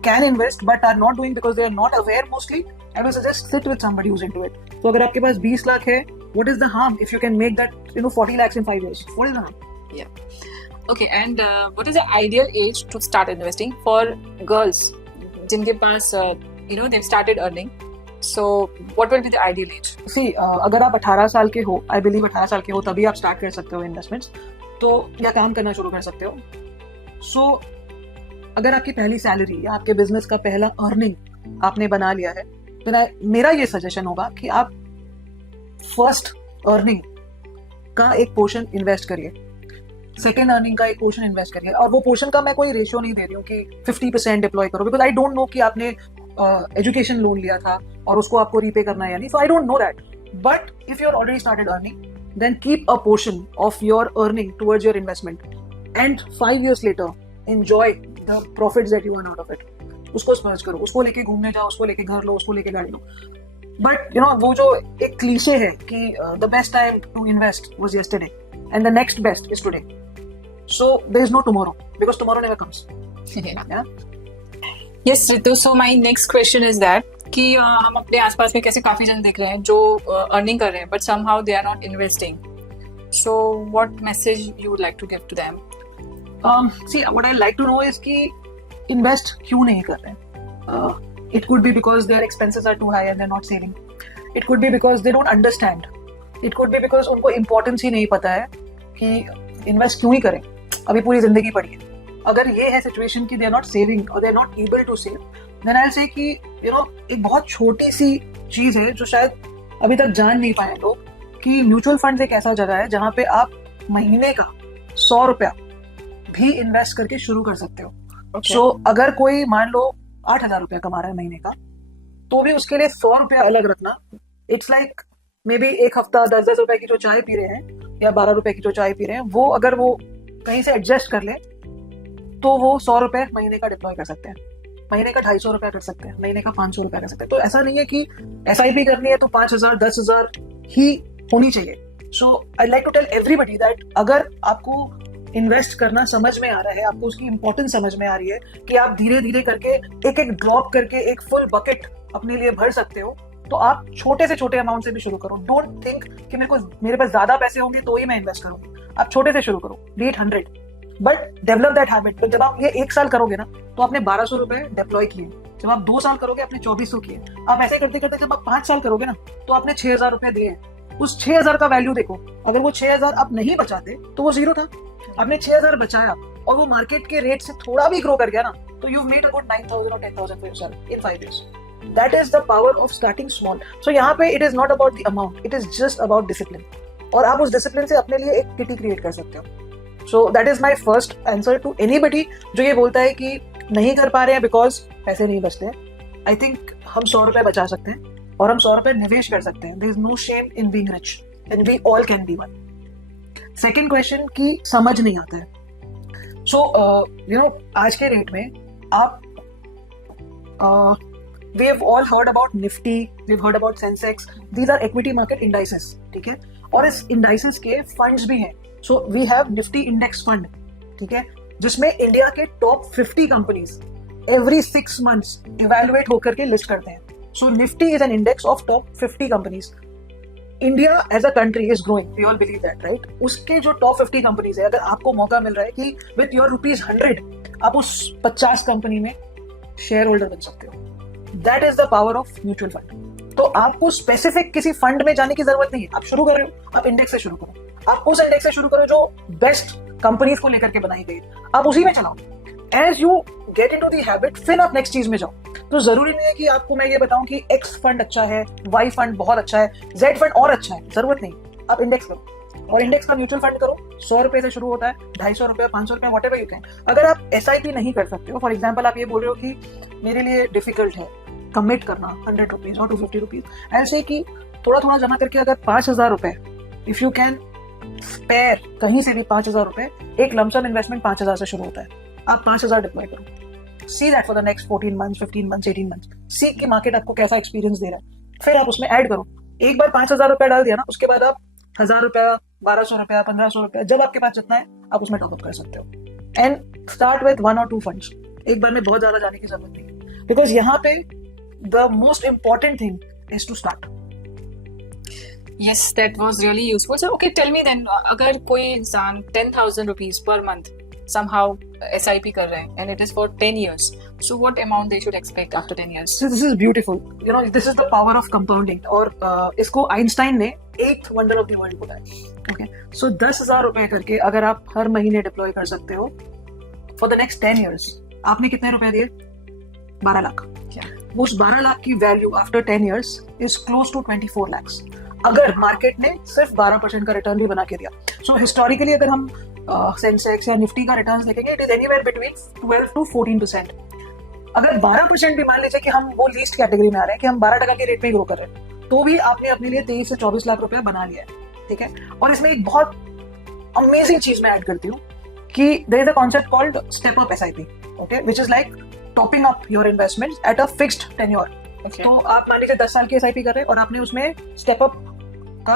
can invest but are not doing because they are not aware mostly, I will suggest sit with somebody who's into it. So अगर आपके पास 20 लाख है, what is the harm if you can make that 40 lakhs in 5 years? What is the harm? Yeah. Okay, and what is the ideal age to start investing for girls जिनके पास they've started earning? So what will be the ideal age? See, अगर आप 18 साल के हो, I believe 18 साल के हो तभी आप start कर सकते हो investments, तो या काम करना शुरू कर सकते हो. So अगर आपकी पहली सैलरी या आपके बिजनेस का पहला अर्निंग आपने बना लिया है, तो मेरा ये सजेशन होगा कि आप फर्स्ट अर्निंग का एक पोर्शन इन्वेस्ट करिए, सेकेंड अर्निंग का एक पोर्शन इन्वेस्ट करिए. और वो पोर्शन का मैं कोई रेशियो नहीं दे रही हूँ कि 50% डिप्लॉय करो, बिकॉज आई डोंट नो कि आपने एजुकेशन लोन लिया था और उसको आपको रीपे करना है या नहीं. So I don't know that. But if you are already started earning, then keep a portion of your earning towards your investment, and 5 years later enjoy the profits that you earn out of it. उसको splurge करो, उसको लेके घूमने जाओ, उसको लेके घर लो, उसको लेके गाड़ी लो. बट वो जो एक क्लीशे है कि the best time to invest was yesterday and the next best is today. So there is no tomorrow because tomorrow never comes. Yeah? Yes, Ritu. So my next question is that कि हम अपने आसपास में कैसे काफी जन देख रहे हैं जो अर्निंग कर रहे हैं but somehow they are not investing. So what message you would like to give to them? See, what I like to know is कि invest क्यों नहीं कर रहे हैं. It could be because their expenses are too high and they're not saving. It could be because they don't understand. It could be because उनको importance ही नहीं पता है कि invest क्यों ही करें, अभी पूरी जिंदगी पड़ी है. अगर ये है situation कि they are not saving or they are not able to save, then I'll say कि एक बहुत छोटी सी चीज है जो शायद अभी तक जान नहीं पाए लोग, कि म्यूचुअल फंड एक ऐसा जगह है जहाँ पे आप महीने का 100 रुपया भी इन्वेस्ट करके शुरू कर सकते हो. सो अगर कोई मान लो 8,000 रुपया कमा रहा है महीने का, तो भी उसके लिए 100 रुपया अलग रखना, इट्स लाइक मे बी एक हफ्ता 10-10 रुपए की जो चाय पी रहे हैं या 12 रुपए की जो चाय पी रहे हैं, वो अगर वो कहीं से एडजस्ट कर ले तो वो 100 रुपए महीने का डिप्लॉय कर सकते हैं. महीने का 250 रुपया कर सकते हैं, महीने का 500 रुपया कर सकते हैं। तो ऐसा नहीं है कि SIP करनी है तो 5,000 10,000 ही होनी चाहिए। So I like to tell everybody that अगर आपको इन्वेस्ट करना समझ में आ रहा है, आपको उसकी इंपॉर्टेंस समझ में आ रही है कि आप धीरे धीरे करके एक एक ड्रॉप करके एक फुल बकेट अपने लिए भर सकते हो, तो आप छोटे से छोटे अमाउंट से भी शुरू करो। डोंट थिंक कि मेरे पास ज्यादा पैसे होंगे तो ही मैं इन्वेस्ट करूंगी। आप छोटे से शुरू करो, B it 100, but develop that habit. तो जब आप ये 1 साल करोगे ना तो आपने 1,200 रुपए डिप्लॉय किए, जब आप 2 साल करोगे आपने 2,400 किए। आप ऐसे करते करते जब आप 5 साल करोगे ना तो आपने 6,000 रुपए दिए। उस 6,000 का वैल्यू देखो, अगर वो 6,000 आप नहीं बचाते तो वो जीरो था। आपने 6,000 बचाया और वो मार्केट के रेट से थोड़ा भी ग्रो कर गया ना, तो you made about 9,000 or 10,000 for yourself in 5 years. That is the power of starting small. So यहाँ पे it is not about the amount, it is just about discipline. और आप उस डिसिप्लिन से अपने लिए एक किटी क्रिएट कर सकते हो। So that is my first answer to anybody जो ये बोलता है कि नहीं कर पा रहे हैं बिकॉज पैसे नहीं बचते हैं। I think हम 100 रुपए बचा सकते हैं और हम 100 रुपए निवेश कर सकते हैं। There is no shame in being rich and we all can be one. Second question की समझ नहीं आता है। सो आज के रेट में आप we have all heard about Nifty, we've heard about Sensex, these are equity market indices, ठीक है, और इस indices के फंड्स भी हैं। So we have Nifty index fund, ठीक है, जिसमें इंडिया के top 50 companies every 6 months evaluate होकर के लिस्ट करते हैं। So Nifty is an index of top 50 companies. India as a country is growing, we all believe that, right. उसके जो टॉप 50 कंपनीज है, अगर आपको मौका मिल रहा है कि विथ योर ₹100 आप उस 50 कंपनी में शेयर होल्डर बन सकते हो, that is the power of mutual fund. तो आपको स्पेसिफिक किसी फंड में जाने की जरूरत नहीं है। आप शुरू कर रहे हो, आप इंडेक्स से शुरू करो, आप उस इंडेक्स से शुरू करो जो बेस्ट कंपनीज को लेकर के बनाई गई, आप उसी में चलाओ। As you get into the habit, फिर आप नेक्स्ट चीज में जाओ। तो जरूरी नहीं है कि आपको मैं ये बताऊं कि एक्स फंड अच्छा है, वाई फंड बहुत अच्छा है, जेड फंड और अच्छा है, जरूरत नहीं। आप इंडेक्स करो और इंडेक्स का म्यूचुअल फंड करो। 100 रुपए से शुरू होता है, 250 रुपए, 500 रुपए, वॉट एवर यू कैन। अगर आप SIP नहीं कर सकते हो, फॉर एग्जाम्पल आप ये बोल रहे हो कि मेरे लिए डिफिकल्ट है कमिट करना 100 रुपीज और 250 रुपीज, ऐसे कि थोड़ा थोड़ा जमा करके अगर 5,000 रुपए, इफ यू कैन स्पेयर कहीं से भी 5,000 रुपए, एक लमसम इन्वेस्टमेंट 5,000 से शुरू होता है, आप 5,000 डिप्लॉय करो। See that for the next 14 months, 15 months, 18 months. See कि मार्केट आपको कैसा एक्सपीरियंस दे रहा है, फिर आप उसमें ऐड करो। एक बार 5,000 रुपया डाल दिया ना, उसके बाद आप 1,000 रुपया, 1,200 रुपया, 1,500 रुपया, जब आपके पास जितना है आप उसमें टॉपअप कर सकते हो। And start with 1 or 2 funds. एक बार में बहुत ज्यादा जाने की जरूरत नहीं है, बिकॉज यहाँ पे the most important thing is to start. Yes, that was really useful. So, okay, tell me then, अगर कोई इंसान 10,000 rupees per month somehow SIP कर रहे हैं and it is for 10 years, so what amount they should expect after 10 years? So this is beautiful. You know, this is the power of compounding. और इसको Einstein ने 8th wonder of the world बोला है। Okay, so 10,000 रुपए करके अगर आप हर महीने डिप्लॉय कर सकते हो for the next 10 years, आपने कितने रुपए दिए? 12 लाख। उस 12 लाख की value after 10 years is close to 24 lakhs, अगर मार्केट ने सिर्फ 12% का रिटर्न भी बना के दिया। सो हिस्टोरिकली अगर हम सेंसेक्स या निफ्टी का रिटर्न देखेंगे, it is anywhere between 12 to 14%। अगर 12% भी मान लीजिए कि हम वो लीस्ट कैटेगरी में आ रहे हैं कि हम 12% के रेट में ग्रो कर रहे हैं, तो भी आपने अपने लिए 23 से 24 लाख रुपया बना लिया है, ठीक है। और इसमें एक बहुत अमेजिंग चीज मैं ऐड करती हूँ कि there is a concept called step up SIP, okay, which is like topping up your investments at a fixed tenure. तो आप मान लीजिए 10 साल की SIP कर रहे हैं और आपने उसमें स्टेप अप का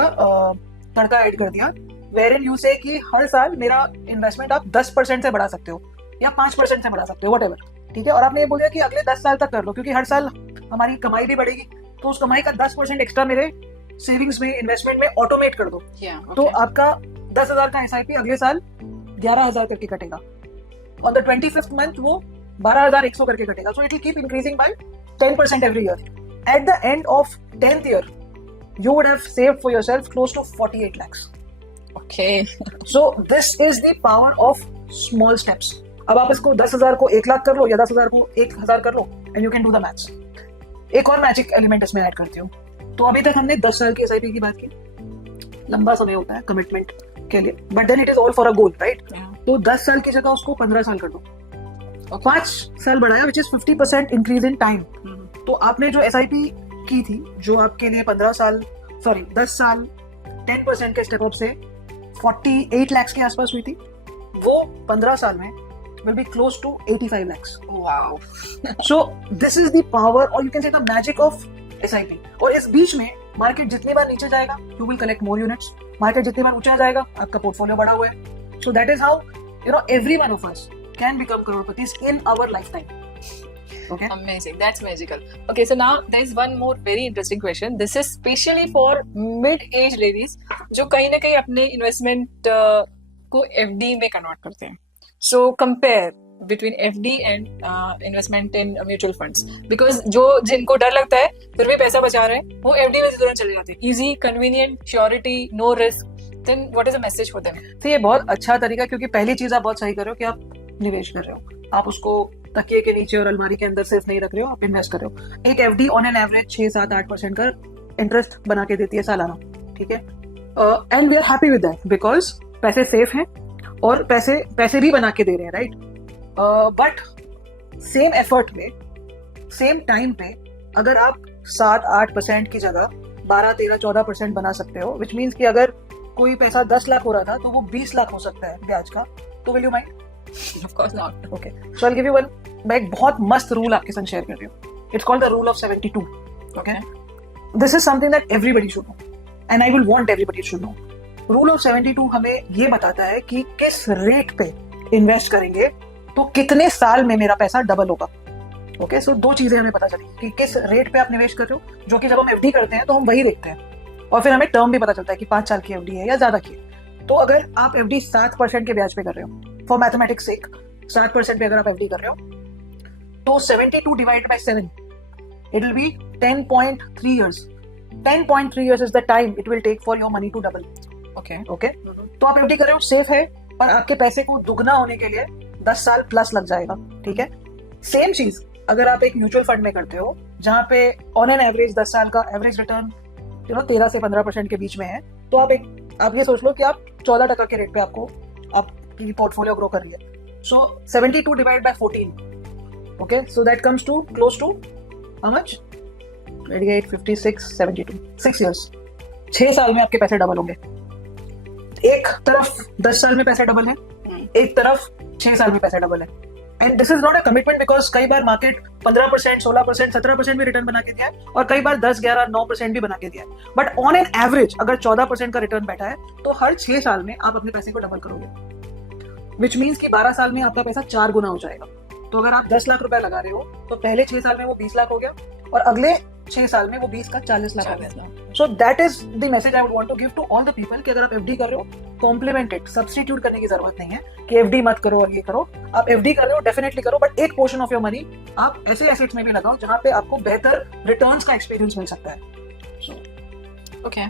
तड़का ऐड कर दिया, वेर इन यू से कि हर साल मेरा इन्वेस्टमेंट आप 10% से बढ़ा सकते हो या 5% से बढ़ा सकते हो, व्हाटएवर, ठीक है। और आपने ये बोल दिया कि अगले 10 साल तक कर लो, क्योंकि हर साल हमारी कमाई भी बढ़ेगी, तो उस कमाई का 10% एक्स्ट्रा मेरे सेविंग्स में, इन्वेस्टमेंट में ऑटोमेट कर दो। तो आपका 10,000 का SIP अगले साल 11,000 करके कटेगा। ऑन द 25th मंथ वो 12,100 करके कटेगा। So it will keep increasing by 10% every year. At the end of 10th year you would have saved for yourself close to 48 lakhs. Okay. So this is the power of small steps. अब आप इसको 10,000 को 1 लाख कर लो या 10,000 को 1,000 कर लो, and you can do the maths. एक और मैजिक एलिमेंट इसमें ऐड करती हूँ। तो अभी तक हमने 10 साल की SIP की बात की, लंबा समय होता है कमिटमेंट के लिए, but then it is all for a goal, right. तो 10 साल की जगह उसको 15 साल कर दो, 5 साल बढ़ाया, which is 50% increase in time. तो आपने जो SIP की थी, जो आपके लिए 10 साल 10% के स्टेप अप से 48 lakhs के आसपास हुई थी, वो 15 साल में will be close to 85 lakhs. Wow. So this is the power, or you can say the magic of SIP. और इस बीच में मार्केट जितनी बार नीचे जाएगा, you will collect more units. Market जितनी बार ऊंचा जाएगा, आपका पोर्टफोलियो बढ़ा हुआ है. So that is how, you know, every one of us can become crorepati's in our lifetime. Okay. Amazing. That's magical. Okay, so now there is one more very interesting question. This is specially for mid-age ladies जो कहीं ना कहीं अपने investment को FD में convert करते हैं. So compare between FD and investment in mutual funds. Because जो जिनको डर लगता है फिर भी पैसा बचा रहे हैं, वो FD में तुरंत चले जाते हैं. Easy, convenient, surety, no risk. Then what is the message for them? तो ये बहुत अच्छा तरीका, क्योंकि पहली चीज आप बहुत सही कर रहे हो कि आप निवेश कर रहे हो. आप उसको तकिए के नीचे और अलमारी के अंदर सिर्फ नहीं रख रहे हो, आप इन्वेस्ट कर रहे हो. एक FD ऑन एन एवरेज 6-7-8% का इंटरेस्ट बना के देती है सालाना. ठीक है. And we are happy with that because पैसे सेफ हैं और पैसे भी बना के दे रहे हैं, राइट. बट सेम एफर्ट में, सेम टाइम पे, अगर आप 7-8% की जगह 12-13-14% बना सकते हो, विच मीन्स कि अगर कोई पैसा 10 लाख हो रहा था तो वो 20 लाख हो सकता है ब्याज का, तो will you mind? Of course not. Okay, so I'll give you one. मैं एक बहुत मस्त रूल आपके साथ शेयर कर रही हूँ. It's called the rule of 72. Okay, this is something that everybody should know, and I will want everybody should know. Rule of 72 हमें ये बताता है कि किस रेट पे इन्वेस्ट करेंगे तो कितने साल में मेरा पैसा डबल होगा. ओके, सो दो चीजें हमें पता चली कि किस रेट पे आप निवेश कर रहे हो, जो कि जब हम FD करते हैं तो हम वही देखते हैं, और फिर हमें टर्म भी पता चलता है कि 5 साल की FD है या ज्यादा की है. तो अगर आप FD 7% के ब्याज पे कर रहे हो, फॉर मैथमेटिक्स सेक 7% पे अगर आप FD कर रहे हो, तो 72 divided by 7, it will be 10.3 years. 10.3 years is the time it will take for your money to double. Okay. Okay? तो आप FD कर रहे हो, सेफ है, पर आपके पैसे को दुगना होने के लिए 10 साल प्लस लग जाएगा. ठीक है. सेम चीज अगर आप एक म्यूचुअल फंड में करते हो, जहां पे ऑन एन एवरेज 10 साल का एवरेज रिटर्न 13 से 15% के बीच में है, तो आप ये सोच लो कि आप 14% के रेट पे आपकी पोर्टफोलियो ग्रो कर रही है. So 72 divide by 14. Okay, so that comes to close to how much? 28, 56, 72. 6 years. 6 साल में आपके पैसे डबल होंगे. एक तरफ 10 साल में पैसे डबल है, एक तरफ 6 साल में पैसे डबल है. And this is not a commitment, because कई बार मार्केट 15%, 16%, 17% भी रिटर्न बना के दिया है, और कई बार 10, 11, 9% भी बना के दिया है. बट ऑन एन एवरेज अगर 14% का रिटर्न बैठा है, तो हर 6 साल में आप अपने पैसे को डबल करोगे, विच मीन्स कि 12 साल में आपका पैसा 4 गुना हो जाएगा. तो अगर आप 10 लाख रुपए लगा रहे हो, तो पहले 6 साल में वो 20 लाख हो गया, और अगले 6 साल में वो 20 का 40 लाख हो गया. So that is the message I would want to give to all the people कि अगर आप FD कर रहे हो, कॉम्प्लीमेंट इट. सब्स्टिट्यूट करने की जरूरत नहीं है कि FD मत करो और ये करो. आप FD कर रहे हो, डेफिनेटली करो, बट एक पोर्शन ऑफ योर मनी आप ऐसे एसेट्स में भी लगाओ जहां पे आपको बेहतर रिटर्न्स का एक्सपीरियंस मिल सकता है. Okay.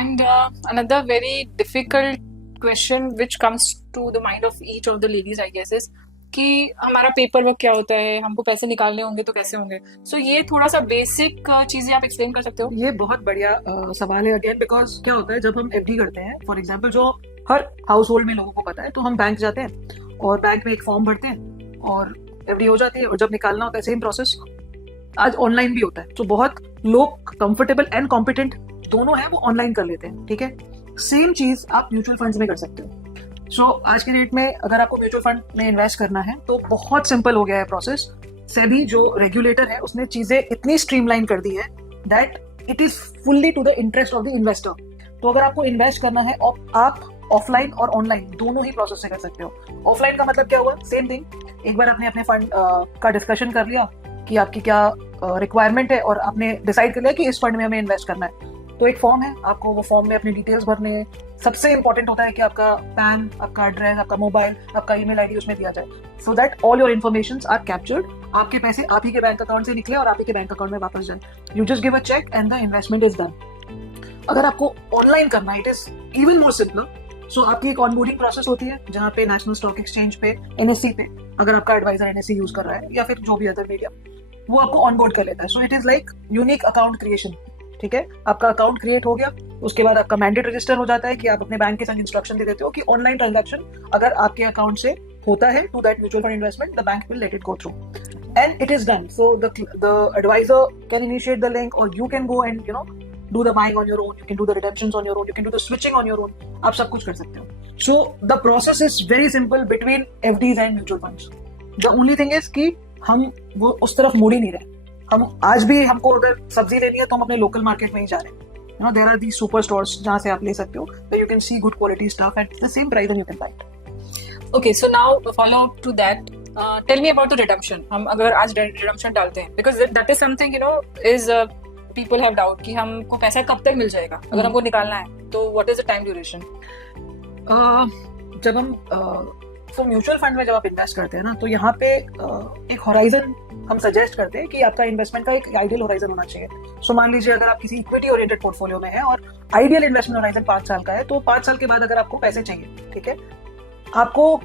And another very difficult question which comes to the mind of each of the ladies, I guess, is कि हमारा पेपर वर्क क्या होता है, हमको पैसे निकालने होंगे तो कैसे होंगे. सो ये थोड़ा सा बेसिक चीजें आप एक्सप्लेन कर सकते हो? ये बहुत बढ़िया सवाल है अगेन, बिकॉज क्या होता है जब हम FD करते हैं, फॉर एग्जाम्पल जो हर हाउस होल्ड में लोगों को पता है, तो हम बैंक जाते हैं और बैंक में एक फॉर्म भरते हैं और FD हो जाती है, और जब निकालना होता है सेम प्रोसेस. आज ऑनलाइन भी होता है, तो बहुत लोग कंफर्टेबल एंड कॉम्पिटेंट दोनों हैं, वो ऑनलाइन कर लेते हैं. ठीक है. सेम चीज आप म्यूचुअल फंड्स में कर सकते हो. सो आज के डेट में अगर आपको म्यूचुअल फंड में इन्वेस्ट करना है तो बहुत सिंपल हो गया है प्रोसेस. सेबी जो रेगुलेटर है उसने चीजें इतनी स्ट्रीमलाइन कर दी है that it is fully to the interest of the investor. तो अगर आपको इन्वेस्ट करना है, आप ऑफलाइन और ऑनलाइन दोनों ही प्रोसेस से कर सकते हो. ऑफलाइन का मतलब क्या हुआ? Same thing. एक बार आपने अपने फंड का डिस्कशन कर लिया कि आपकी क्या रिक्वायरमेंट है, और आपने डिसाइड कर लिया कि इस फंड में हमें इन्वेस्ट करना है, तो एक फॉर्म है, आपको वो फॉर्म में अपनी डिटेल्स भरने हैं. सबसे इंपॉर्टेंट होता है कि आपका पैन, आपका एड्रेस, आपका मोबाइल, आपका ईमेल आईडी उसमें दिया जाए, so that all your informations are captured. आपके पैसे आप ही के बैंक अकाउंट से निकले और आप ही के बैंक अकाउंट में वापस जाए. You just give a cheque and the investment is done. अगर आपको ऑनलाइन करना है, it is even more simpler. So आपकी एक ऑनबोर्डिंग प्रोसेस होती है जहाँ पे नेशनल स्टॉक एक्सचेंज पे, NSE पे, अगर आपका एडवाइजर NSE यूज कर रहा है या फिर जो भी अदर मीडिया, वो आपको ऑनबोर्ड कर लेता है. So it is like unique account creation. ठीक है. आपका अकाउंट क्रिएट हो गया, उसके बाद आपका मैंडेट रजिस्टर हो जाता है कि आप अपने बैंक के संग इंस्ट्रक्शन दे देते हो कि ऑनलाइन ट्रांजैक्शन अगर आपके अकाउंट से होता है to that mutual fund investment, the bank will let it go through and it is done. So the adviser can initiate the link, और you can go and do the buying on your own, you can do the redemptions on your own, you can do the switching on your own. आप सब कुछ कर सकते हो. So the process is very simple between FDs and mutual funds. The only thing is कि हम वो उस तरफ मुड़ ही नहीं रहे. हम आज भी हमको अगर सब्जी लेनी है तो हम अपने लोकल मार्केट में ही जा रहे हैं. You know, there are these super stores जहाँ से आप ले सकते हो, where you can see good quality stuff at the same price and you can buy it. Okay, so now follow up to that. Tell me about the redemption. हम अगर आज redemption डालते हैं, because that is something you know is people have doubt कि हमको पैसा कब तक मिल जाएगा अगर हमको निकालना है, तो what is the time duration? जब हम तो म्यूचुअल फंड में जब आप इन्वेस्ट करते हैं ना, तो यहाँ पे एक होराइजन हम सजेस्ट करते हैं कि आपका इन्वेस्टमेंट का एक आइडियल होराइजन होना चाहिए. सो मान लीजिए अगर आप किसी इक्विटी ओरिएंटेड पोर्टफोलियो में है और आइडियल इन्वेस्टमेंट होराइजन 5 साल का है, तो 5 साल के बाद अगर आपको पैसे चाहिए, ठीक है, आपको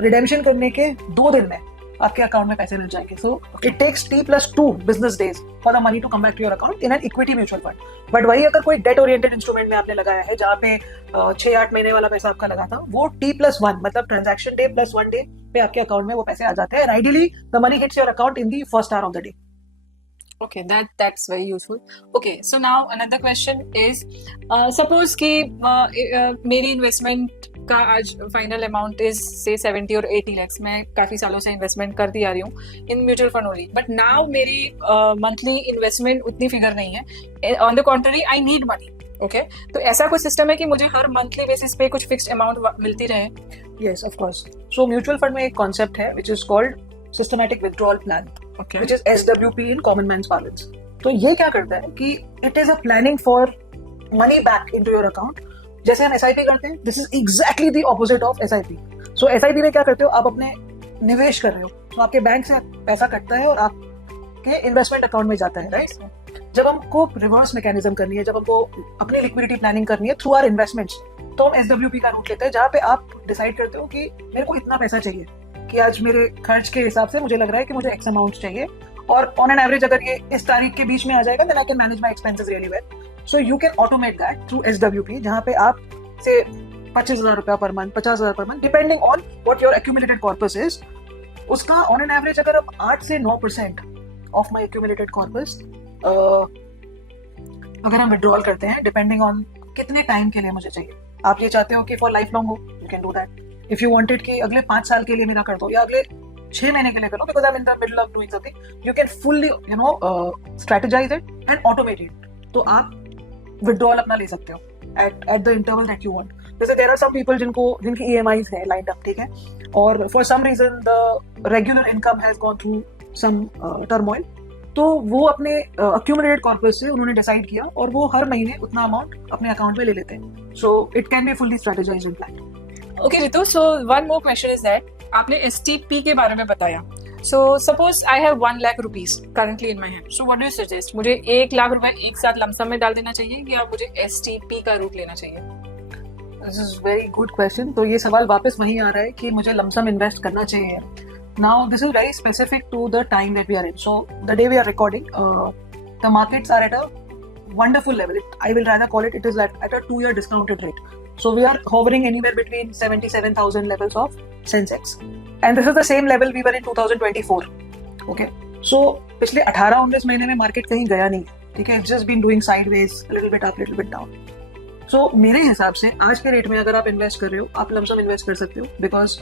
रिडेम्पशन करने के 2 दिन में आपके अकाउंट में पैसे मिल जाएंगे. So it takes T+2 business days for the money to come back to your account in an equity mutual fund. But वही अगर कोई डेट ओरिएंटेड इंस्ट्रूमेंट में आपने लगाया है जहाँ पे 6-8 महीने वाला पैसा आपका लगा था, वो T+1 मतलब ट्रांजैक्शन डे +1 डे पे आपके अकाउंट में वो पैसे आ जाते हैं. Ideally the money hits your account in the first hour of the day. Okay, that's very useful. Okay, so now another question is, suppose कि मेरी इन्वेस्टमेंट का आज फाइनल अमाउंट इज से 70 और 80 lakhs. मैं काफी सालों से इन्वेस्टमेंट करती आ रही हूँ in mutual fund only, but now मेरी मंथली इन्वेस्टमेंट उतनी फिगर नहीं है. On the contrary I need money. Okay, तो ऐसा कोई सिस्टम है कि मुझे हर मंथली बेसिस पे कुछ फिक्स्ड अमाउंट मिलती रहे? Yes, of course. So mutual fund में एक कॉन्सेप्ट है which is called systematic withdrawal plan. Okay. Which is SWP in common man's parlance. तो ये क्या करता है कि it is a planning for money back into your account. जैसे हम SIP करते हैं, this is exactly the opposite of SIP. So SIP में क्या करते हो, आप अपने निवेश कर रहे हो, तो आपके बैंक से पैसा कटता है और आपके इन्वेस्टमेंट अकाउंट में जाता है, राइट? जब हमको रिवर्स मैकेनिज्म करनी है, जब हमको अपनी लिक्विडिटी प्लानिंग करनी है थ्रू आवर इन्वेस्टमेंट्स, तो हम SWP का रूट लेते हैं, जहाँ पे आप डिसाइड करते हो कि मेरे को इतना पैसा चाहिए, कि आज मेरे खर्च के हिसाब से मुझे लग रहा है कि मुझे एक्स अमाउंट चाहिए, और ऑन एन एवरेज अगर ये इस तारीख के बीच में आ जाएगा, then I can manage my expenses really well. So you can automate that through SWP, जहाँ पे आप से 25,000 रुपया per month, 50,000 per month, depending on what your accumulated corpus is, उसका ऑन एन एवरेज अगर आप 8 से 9% ऑफ माय एक्यूमुलेटेड कॉर्पस अगर हम विड्रॉल करते हैं, डिपेंडिंग ऑन कितने टाइम के लिए मुझे चाहिए. आप ये चाहते हो कि फॉर लाइफ लॉन्ग हो, you can do that. If you wanted कि अगले 5 साल के लिए मेरा कर दो या अगले 6 महीने के लिए करो, because I am in the middle of doing something, you can fully strategise it and automate it. तो आप विड्रॉल अपना ले सकते हो at the interval that you want. जैसे there are some people जिनकी EMIs है lined up, ठीक है, और for some reason the regular income has gone through some turmoil, तो वो अपने accumulated corpus से उन्होंने decide किया और वो हर महीने उतना amount अपने account में ले लेते हैं. So it can be fully strategized and planned. Okay, Ritu, so one more question is that आपने STP के बारे में बताया. So suppose I have 1 lakh rupees currently in my hand. So what do you suggest? मुझे 1 लाख रुपए एक साथ lump sum में डाल देना चाहिए या मुझे STP का रूट लेना चाहिए? This is very good question. तो ये सवाल वापस वहीं आ रहा है कि मुझे लमसम इन्वेस्ट करना चाहिए. Now this is very specific to the time that we are in. So the day we are recording, the markets are at a wonderful level. I will rather call it is at a 2-year discounted rate. So we are hovering anywhere between 77,000 levels of Sensex. And this is the same level we were in 2024. Okay. So पिछले 18-19 महीने में market कहीं गया नहीं, ठीक है. It's just been doing sideways, a little bit up, little bit down. So मेरे हिसाब से आज के रेट में अगर आप इन्वेस्ट कर रहे हो, आप लमसम इन्वेस्ट कर सकते हो, because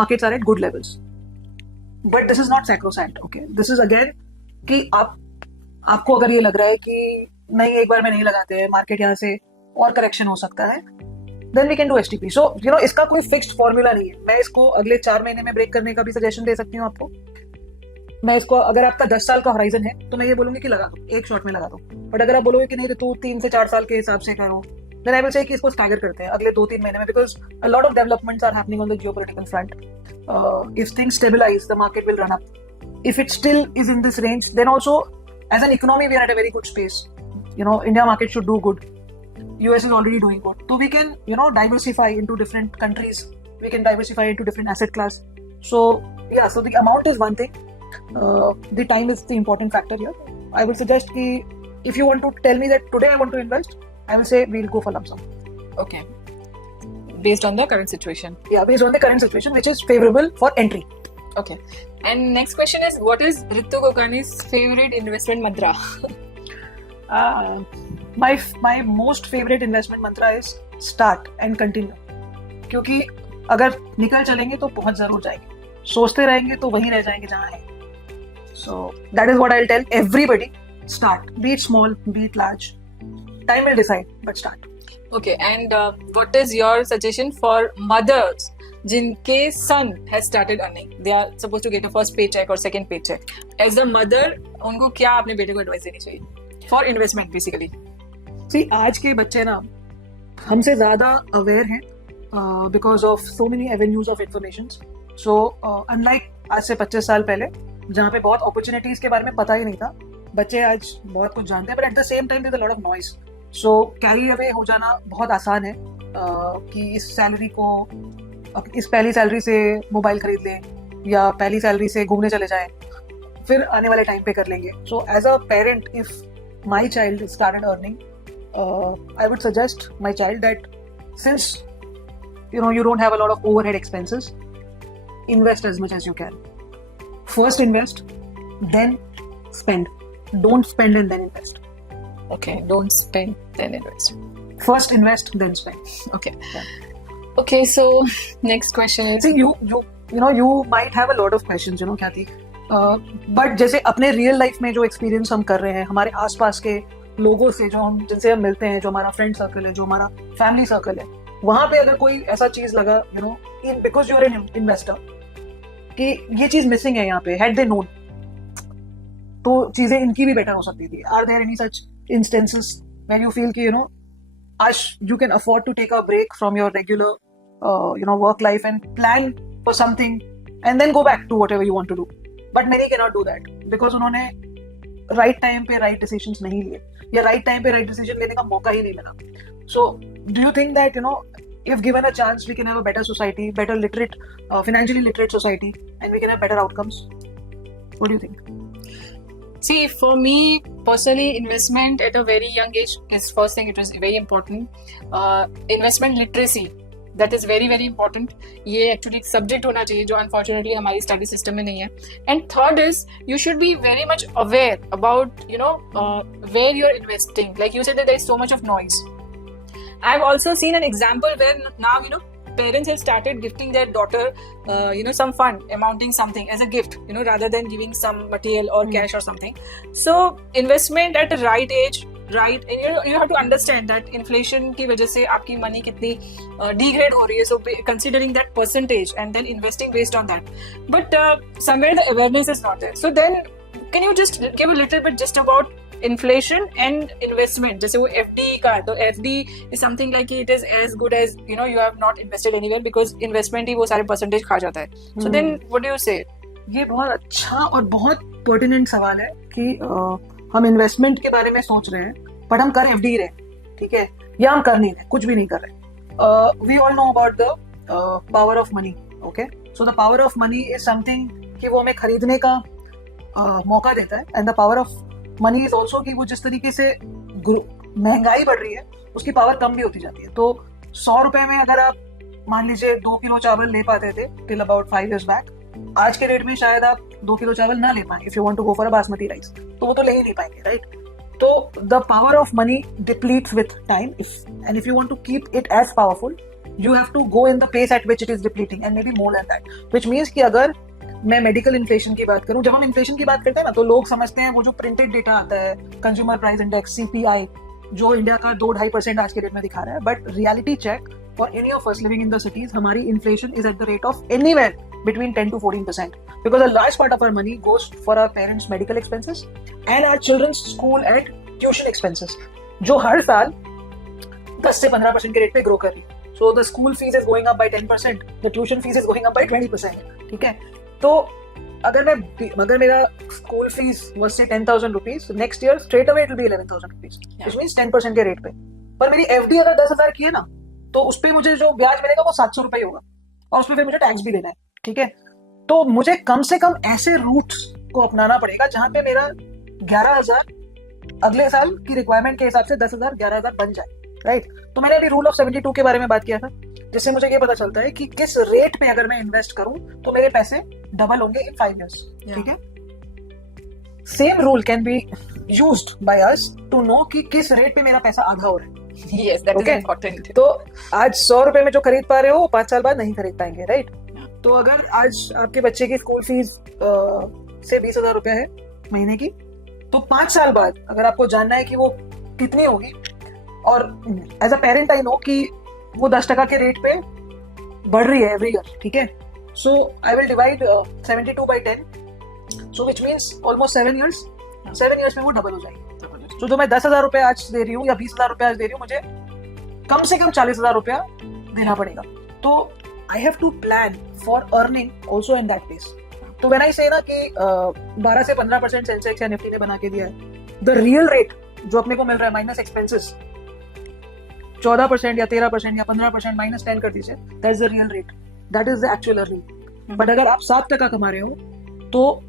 markets are at good levels. But this is not sacrosanct. Okay. This is again कि आपको अगर ये लग रहा है कि नहीं एक बार में नहीं लगाते हैं, मार्केट यहाँ से और करेक्शन हो सकता है, then we can do STP. So you know इसका कोई फिक्स्ड फॉर्मूला नहीं है. मैं इसको अगले 4 महीने में ब्रेक करने का भी सजेशन दे सकती हूँ आपको. मैं इसको अगर आपका 10 साल का होराइजन है तो मैं ये बोलूंगी कि लगा दो, एक शॉट में लगा दो. बट अगर आप बोलोगे कि नहीं तो 3 से 4 साल के हिसाब से करो, then I will say कि इसको स्टैगर करते हैं अगले 2-3 महीने में, because a lot of developments are happening on the geopolitical front. If things stabilize, the market will run up. If it still is in this range, then also as an economy we are at a very good space. You know, India market should do good. US is already doing good. So we can, diversify into different countries. We can diversify into different asset class. So yeah, so the amount is one thing. The time is the important factor here. I will suggest कि if you want to tell me that today I want to invest, I will say we'll go for lump sum. Okay. Based on the current situation. Yeah, based on the current situation, which is favorable for entry. Okay. And next question is, what is Ritu Kokani's favorite investment mantra? my most favorite investment mantra is start and continue. क्योंकि अगर निकल चलेंगे तो पहुंच जरूर जाएंगे, सोचते रहेंगे तो वहीं रह जाएंगे जहां है. So that is what I'll tell everybody. Start. Be it small, be it large. Time will decide, but start. Okay, and what is your suggestion for mothers जिनके son has started earning? They are supposed to get a first paycheck or second paycheck. As a mother, उनको क्या अपने बेटे को advice देनी चाहिए for investment basically? See, आज के बच्चे ना हमसे ज्यादा अवेयर हैं because of so many avenues of information. So unlike आज से 25 साल पहले जहाँ पे बहुत अपॉर्चुनिटीज के बारे में पता ही नहीं था, बच्चे आज बहुत कुछ जानते हैं, but at the same time there is a lot of noise. So carry away हो जाना बहुत आसान है कि इस सैलरी को, इस पहली सैलरी से मोबाइल खरीद लें या पहली सैलरी से घूमने चले जाएं, फिर आने वाले टाइम पे कर लेंगे. So as a parent, if my child started earning, I would suggest my child that since you don't have a lot of overhead expenses, invest as much as you can. First invest, then spend. Don't spend and then invest. Okay, don't spend, then invest. First invest, then spend. Okay. Yeah. Okay, so next question is... See, you might have a lot of questions, Khyati. But जैसे अपने real life में जो experience हम कर रहे हैं, हमारे आसपास के लोगों से जिनसे हम मिलते हैं, जो हमारा फ्रेंड सर्कल है, जो हमारा फैमिली सर्कल है, वहां पे अगर कोई ऐसा चीज लगा, because you are an investor, कि ये चीज मिसिंग है यहाँ पे, हैड दे नोन, तो चीजें इनकी भी बेटर हो सकती थी. Are there any such instances when you feel कि you can afford to take a break from your regular work life and plan for something and then go back to whatever you want to do, but many cannot do that because उन्होंने right time पे right decisions नहीं लिए या right time पे right decision लेने का मौका ही नहीं मिला. So do you think that if given a chance we can have a better society, better literate, financially literate society, and we can have better outcomes? What do you think? See, for me personally, investment at a very young age is first thing. It was very important. Investment literacy, that is very very important. ये actually subject होना चाहिए जो unfortunately हमारी study system में नहीं है. And third is you should be very much aware about where you're investing. Like you said that there is so much of noise. I've also seen an example where now parents have started gifting their daughter some fund amounting something as a gift, rather than giving some material or cash or something. So investment at the right age, right, and you have to understand that inflation की वजह से आपकी money कितनी degrade हो रही है, so considering that percentage and then investing based on that. But somewhere the awareness is not there. So then can you just give a little bit just about inflation and investment? जैसे वो FD का है, तो FD is something like it is as good as you have not invested anywhere because investment ही वो सारे percentage खा जाता है. So then what do you say? ये बहुत अच्छा और बहुत pertinent सवाल है कि हम इन्वेस्टमेंट के बारे में सोच रहे हैं बट हम कर FD रहे, ठीक है, या हम कर नहीं रहे, कुछ भी नहीं कर रहे. We all know about the power of money. Okay, so the power of money is something कि वो हमें खरीदने का मौका देता है, and the power of money is also कि वो जिस तरीके से महंगाई बढ़ रही है उसकी पावर कम भी होती जाती है. तो 100 रुपए में अगर आप मान लीजिए 2 किलो चावल ले पाते थे टिल अबाउट 5 years बैक, आज के रेट में शायद आप 2 किलो चावल ना ले पाए. If you want to go for a basmati rice, तो वो तो ले ही नहीं पाएंगे, राइट? तो the power of money depletes with time, and if you want to keep it as powerful you have to go in the pace at which it is depleting and maybe more than that, which means कि अगर मैं medical inflation की बात करूं, जब हम inflation की बात करते हैं ना तो लोग समझते हैं वो जो प्रिंटेड डेटा आता है, कंज्यूमर प्राइस इंडेक्स CPI, जो इंडिया का 2-2.5% आज के रेट में दिखा रहा है, but reality check for any of us living in the cities, हमारी inflation is at the rate of anywhere between 10 to 14% because a large part of our money goes for our parents' medical expenses and our children's school and tuition expenses, जो हर साल 10 से 15% के rate पे grow कर रही है. So the school fees is going up by 10%, the tuition fees is going up by 20%. ठीक है, तो अगर मेरा school fees was say 10,000 rupees, next year straight away it will be 11,000 rupees, which means 10% के rate पे. पर मेरी FD अगर 10,000 की है ना, तो उस पे मुझे जो ब्याज मिलेगा वो 700 रुपए होगा और उस पे फिर मुझे टैक्स भी देना है, ठीक है. तो मुझे कम से कम ऐसे रूट्स को अपनाना पड़ेगा जहां पे मेरा 11,000 अगले साल की रिक्वायरमेंट के हिसाब से 10,000 11,000 बन जाए, राइट? तो मैंने अभी रूल ऑफ 72 के बारे में बात किया था, जिससे मुझे ये पता चलता है कि किस रेट पे अगर मैं इन्वेस्ट करूं तो मेरे पैसे डबल होंगे इन 5 years, ठीक है. Same rule can be used by us to know कि किस रेट पे मेरा पैसा आधा हो रहा है. Yes, that is Okay. important. तो आज 100 रुपए में जो खरीद पा रहे हो 5 साल बाद नहीं खरीद पाएंगे, राइट? तो अगर आज आपके बच्चे की स्कूल फीस से 20,000 रुपया है महीने की, तो 5 साल बाद अगर आपको जानना है कि वो कितनी होगी, और as a parent I know कि वो 10% के रेट पे बढ़ रही है एवरी ईयर, ठीक है? So I will divide 72 by 10, so which means almost 7 years. 7 years में वो डबल हो जाएगी. तो जो मैं 10,000 रुपया आज दे रही हूँ या 20,000 रुपया आज दे रही हूँ, मुझे कम से कम 40,000 रुपया देना पड़ेगा. तो I have to plan for earning also in that pace. तो व्हेन आई से ना कि 12 से 15% सेंसेक्स या निफ्टी ने बना के दिया है, द रियल रेट जो अपने को मिल रहा है माइनस एक्सपेंसेस 14% या 13% या 15% माइनस 10 कर दीजिए, that is the real rate, that is the actual earning. But अगर आप 7% कमा रहे हो तो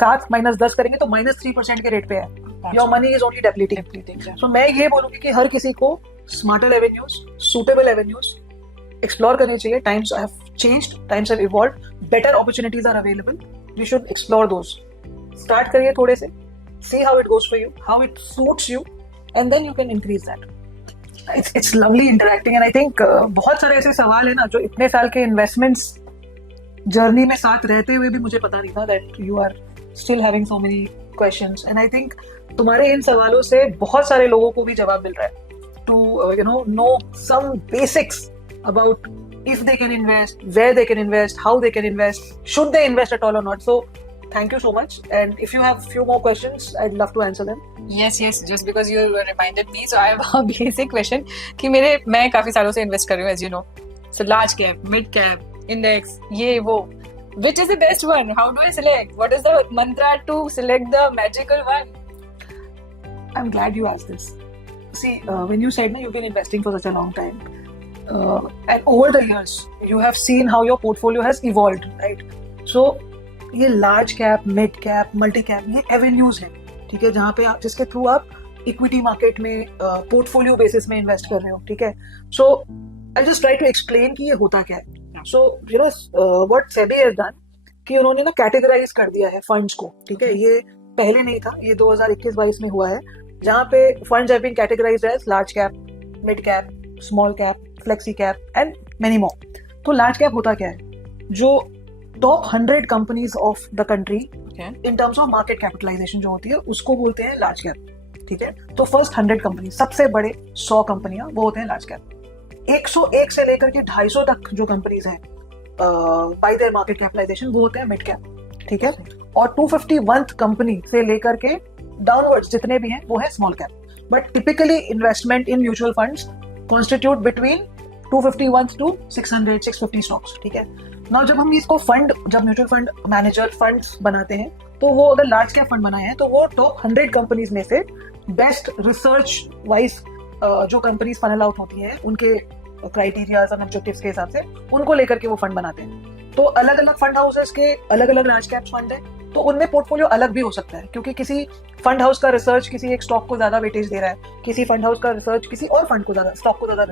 7 - 10 करेंगे तो -3% के रेट पे है. Your money is only depleting. So मैं ये बोलूंगी कि हर किसी को smarter avenues, suitable avenues explore करने चाहिए. Times have changed, times have evolved, better opportunities are available. We should explore those. Start करिए थोड़े से, see how it goes for you, how it suits you, and then you can increase that. It's lovely interacting, and I think बहुत सारे ऐसे सवाल है ना जो इतने साल के इन्वेस्टमेंट्स जर्नी में साथ रहते हुए भी मुझे पता नहीं था that you are still having so many questions. And I think तुम्हारे इन सवालों से बहुत सारे लोगों को भी जवाब मिल रहा है to know some basics about if they can invest, where they can invest, how they can invest, should they invest at all or not. So thank you so much, and if you have few more questions I'd love to answer them. Yes, just because you reminded me, so I have a basic question कि मैं काफी सालों से invest कर रही हूँ, as you know. So large cap, mid cap, index, ये वो. Which is the best one? How do I select? What is the mantra to select the magical one? I'm glad you asked this. See, when you said that you've been investing for such a long time, and over the years you have seen how your portfolio has evolved, right? So ये large cap, mid cap, multi cap, ये avenues हैं, ठीक है, जहाँ पे आप जिसके through आप इक्विटी मार्केट में पोर्टफोलियो बेसिस में इन्वेस्ट कर रहे हो, ठीक है. So I just try to explain कि ये होता क्या है. So you know what SEBI has done कि उन्होंने ना कैटेगराइज कर दिया है फंड्स को, ठीक है. ये पहले नहीं था, ये 2021-22 में हुआ है, जहाँ पे funds have been categorized as large cap, mid cap, small cap, flexi cap and many more. तो लार्ज कैप होता क्या है? जो top 100 companies of the country in terms of market capitalization जो होती है उसको बोलते हैं लार्ज कैप, ठीक है. तो फर्स्ट 100 कंपनी, सबसे बड़े 100 कंपनियां, वो होते हैं लार्ज कैप. 101 से लेकर के 250 तक जो कंपनीज हैं बाय देयर मार्केट कैपिटलाइजेशन, वो होते हैं मिड कैप, ठीक है. और 251th कंपनी से लेकर के डाउनवर्ड्स जितने भी हैं वो है small cap. But typically investment in mutual funds constitute between 251 to 600, 650 stocks, ठीक है. नाउ जब हम इसको फंड, जब म्यूचुअल फंड मैनेजर फंड्स बनाते हैं, तो वो अगर लार्ज कैप फंड बनाए हैं तो वो टॉप 100 कंपनीज में से बेस्ट रिसर्च वाइज जो कंपनीज फनल आउट होती हैं उनके क्राइटेरियाज और ऑब्जेक्टिव्स के हिसाब से उनको लेकर के वो फंड बनाते हैं. तो अलग अलग फंड हाउसेस के अलग अलग लार्ज कैप फंड है, तो उनमें पोर्टफोलियो अलग भी हो सकता है, क्योंकि किसी फंड हाउस का रिसर्च किसी एक स्टॉक को ज्यादा वेटेज दे रहा है, किसी फंड हाउस का रिसर्च किसी और फंड को ज्यादा, स्टॉक को ज्यादा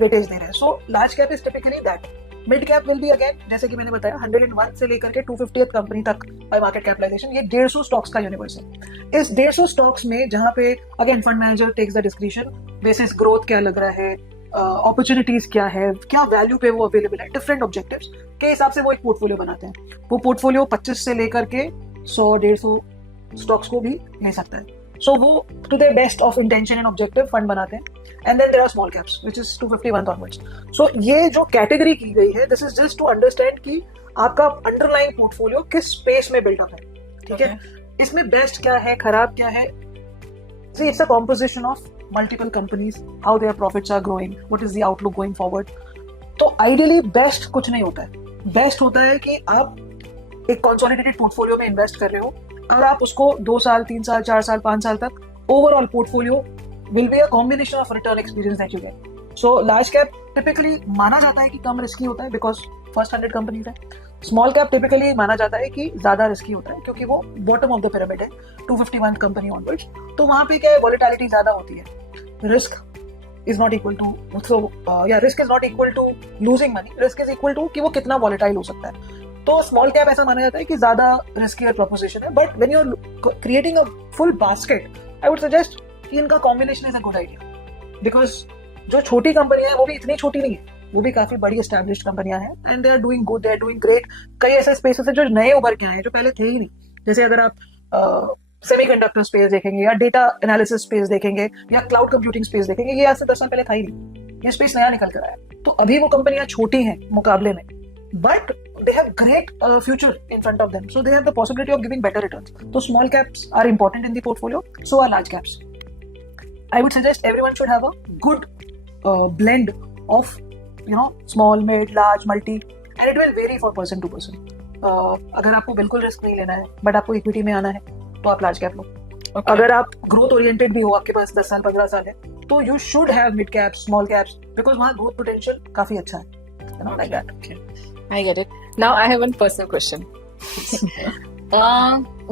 वेटेज दे रहा है. So large cap is typically that. Mid cap will be again, जैसे कि मैंने बताया, 101 से लेकर के 250th कंपनी तक बाय मार्केट कैपिटलाइजेशन, ये 150 स्टॉक्स का यूनिवर्स है. इस 150 स्टॉक्स में जहां पे again fund manager takes the discretion basis growth क्या लग रहा है, अपॉर्चुनिटीज क्या है, क्या वैल्यू पे वो अवेलेबल है, डिफरेंट ऑब्जेक्टिव्स के हिसाब से वो एक पोर्टफोलियो बनाते हैं. वो पोर्टफोलियो 25 से लेकर के 100-150 स्टॉक्स को भी ले सकता है. सो वो to the best of intention and objective fund बनाते हैं. And then there are small caps which is 251 onwards. So ये जो कैटेगरी की गई है, this is just to understand कि आपका अंडरलाइंग पोर्टफोलियो किस स्पेस में बिल्डअप है, ठीक है. इसमें बेस्ट क्या है, खराब क्या है. See it's a composition of multiple companies, how their profits are growing, what is the outlook going forward. तो आइडियली बेस्ट कुछ नहीं होता है. बेस्ट होता है कि आप एक कंसोलिडेटेड पोर्टफोलियो में इन्वेस्ट कर रहे हो और आप उसको 2 साल, 3 साल, 4 साल, 5 साल तक overall portfolio will be a combination of return experience that you get. So large cap typically माना जाता है कि कम रिस्की होता है बिकॉज फर्स्ट 100 कंपनीज है. स्मॉल कैप टिपिकली माना जाता है कि ज्यादा रिस्की होता है क्योंकि वो बॉटम ऑफ द पिरामिड है, 251 कंपनी ऑनवर्ड्स. तो वहां पे क्या है, वॉलेटिलिटी ज्यादा होती है, risk is not equal to, so risk is not equal to losing money. Risk is equal to कि वो कितना volatile हो सकता है. तो स्मॉल कैप ऐसा माना जाता है कि ज्यादा रिस्कियर प्रोपोजिशन है, but when you are creating a full basket, I would suggest कि इनका combination is a good idea, because जो छोटी कंपनियां हैं वो भी इतनी छोटी नहीं है, वो भी काफी बड़ी एस्टैब्लिश्ड कंपनियां हैं and they are doing good, they are doing great. कई ऐसे स्पेसेस है जो नए उभर के आए हैं जो पहले थे ही नहीं, जैसे अगर आप सेमीकंडक्टर स्पेस देखेंगे या डेटा एनालिसिस स्पेस देखेंगे या क्लाउड कंप्यूटिंग स्पेस देखेंगे, ये आज से 10 साल पहले था ही नहीं, ये स्पेस नया निकल कर आया। तो अभी वो कंपनियां छोटी हैं मुकाबले में, but they have great future in front of them, so they have the possibility of giving better returns. So small caps are important in the portfolio, so are large caps. I would suggest everyone should have a good blend of small, mid, large, multi, and it will vary for person to person. अगर आपको बिल्कुल risk नहीं लेना है but आपको equity में आना है तो आप लार्ज कैप लो। Okay. अगर आप ग्रोथ ओरिएंटेड भी हो, आपके पास 10 साल 15 साल है, तो you should have mid caps, small caps, because वहाँ ग्रोथ पोटेंशियल काफी अच्छा है, like that. Okay. I get it. Now I have one personal question.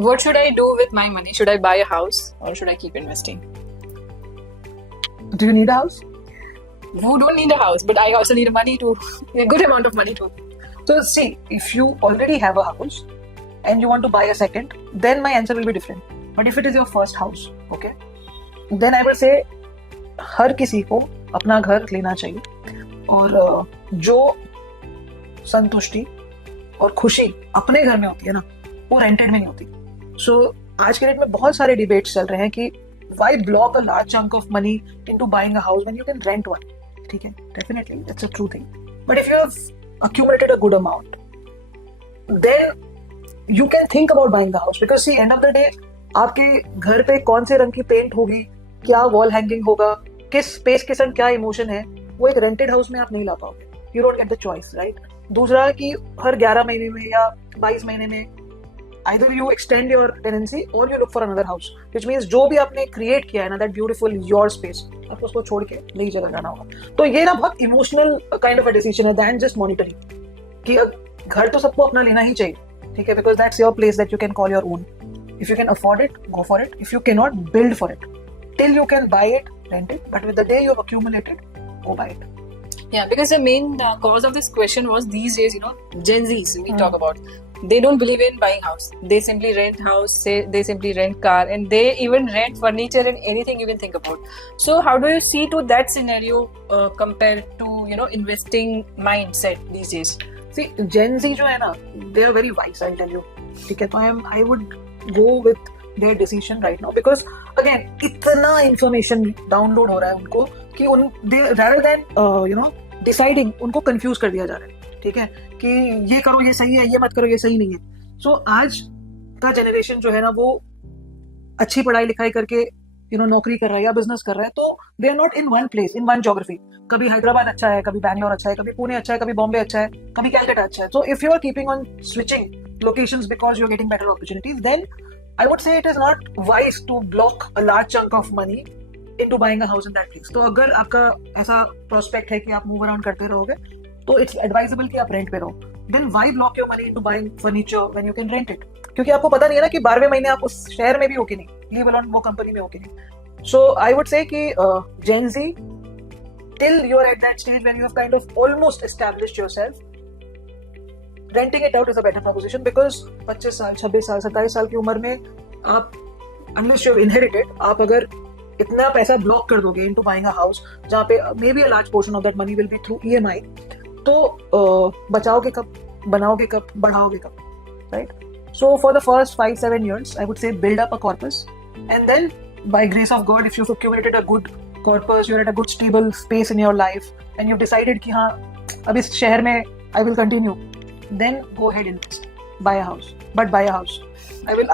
What should I do with my money? Should I buy a house or should I keep investing? Do you need a house? You don't need a house, but I also need money to a good amount of money too. So see, if you already have a house and you want to buy a second, then my answer will be different. But if it is your first house, okay, then I will say हर किसी को अपना घर लेना चाहिए, और जो संतुष्टि और खुशी अपने घर में होती है ना, वो रेंटेड में नहीं होती। सो आज के डेट में बहुत सारे डिबेट्स चल रहे हैं कि why block a large chunk of money into buying a house when you can rent one. ठीक है, definitely that's a true thing, but if you have accumulated a good amount, then you can think about buying the house, because see, end of the day आपके घर पे कौन से रंग की paint होगी, क्या वॉल हैंगिंग होगा, किस स्पेस के संग क्या इमोशन है, वो एक रेंटेड हाउस में आप नहीं ला पाओगे। You don't get the choice, right. दूसरा कि हर 11 महीने में या 22 महीने में either you extend your tenancy or you look for another house, which means जो भी आपने क्रिएट किया है ना, that beautiful your space, आपको उसको छोड़ के नई जगह जाना होगा। तो ये ना बहुत emotional kind of a decision है than just monetary, कि घर तो सबको अपना लेना ही चाहिए, ठीक है, because that's your place that you can call your own. If you can afford it, go for it. If you cannot, build for it. Till you can buy it, rent it. But with the day you have accumulated, go buy it. Yeah, because the main cause of this question was these days, Gen Zs we talk about. They don't believe in buying house. They simply rent house, they simply rent car, and they even rent furniture and anything you can think about. So how do you see to that scenario compared to, investing mindset these days? See, Gen Z जो है ना, they are very wise, I'll tell you. ठीक है, तो I would go with their decision right now, because again इतना information download हो रहा है उनको कि rather than deciding, उनको confuse कर दिया जा रहा है, ठीक है, कि ये करो ये सही है, ये मत करो ये सही नहीं है। सो आज का जनरेशन जो है ना, वो अच्छी पढ़ाई लिखाई करके नौकरी कर रहा है या बिजनेस कर रहा है, तो they are not in one place, in one geography. कभी हैदराबाद अच्छा है, कभी बैंगलोर अच्छा है, कभी पुणे अच्छा है, कभी बॉम्बे अच्छा है, कभी कैलकाटा अच्छा है। So if you are keeping on switching locations because you are getting better opportunities, then I would say it is not wise to block a large chunk of money into buying a house in that place. तो अगर आपका ऐसा prospect है कि आप move around करते रहोगे, तो इट्स एडवाइजेबल कि आप रेंट पे रहो। Then why block your money into buying furniture when you can rent it, क्योंकि आपको पता नहीं है ना कि 12वें महीने आप उस शहर में भी हो कि नहीं, लीव अलोन वो कंपनी में हो कि नहीं। सो आई वुड से कि Gen Z, till you are at that stage when you have kind of almost established yourself, renting it out is a better proposition, because 25 साल 26 साल 27 साल की उम्र में आप, unless you have inherited, आप अगर इतना पैसा ब्लॉक कर दोगे into buying a house, जहाँ पे maybe a large portion of that money will be through EMI, तो बचाओगे कब, बनाओगे कब, बढ़ाओगे कब, right? So for the first 5-7 years, I would say build up a corpus, and then by grace of God, if you've accumulated a good corpus, you're at a good stable space in your life, and you've decided कि हाँ अब इस शहर में I will continue, then go ahead and buy a house. But buy a house.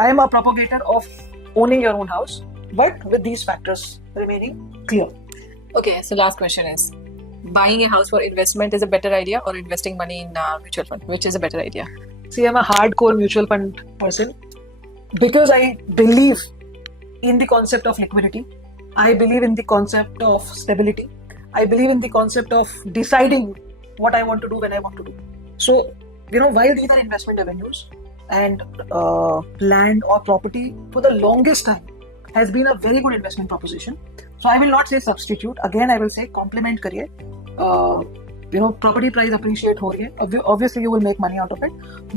I am a propagator of owning your own house, but with these factors remaining clear. Okay, so last question is, buying a house for investment is a better idea, or investing money in mutual fund, which is a better idea? See, I'm a hardcore mutual fund person because I believe in the concept of liquidity. I believe in the concept of stability. I believe in the concept of deciding what I want to do when I want to do. So, while these are investment avenues, and land or property for the longest time has been a very good investment proposition. So I will not say substitute. Again, I will say complement करिए. property price appreciate हो रही है, obviously you will make money out of it,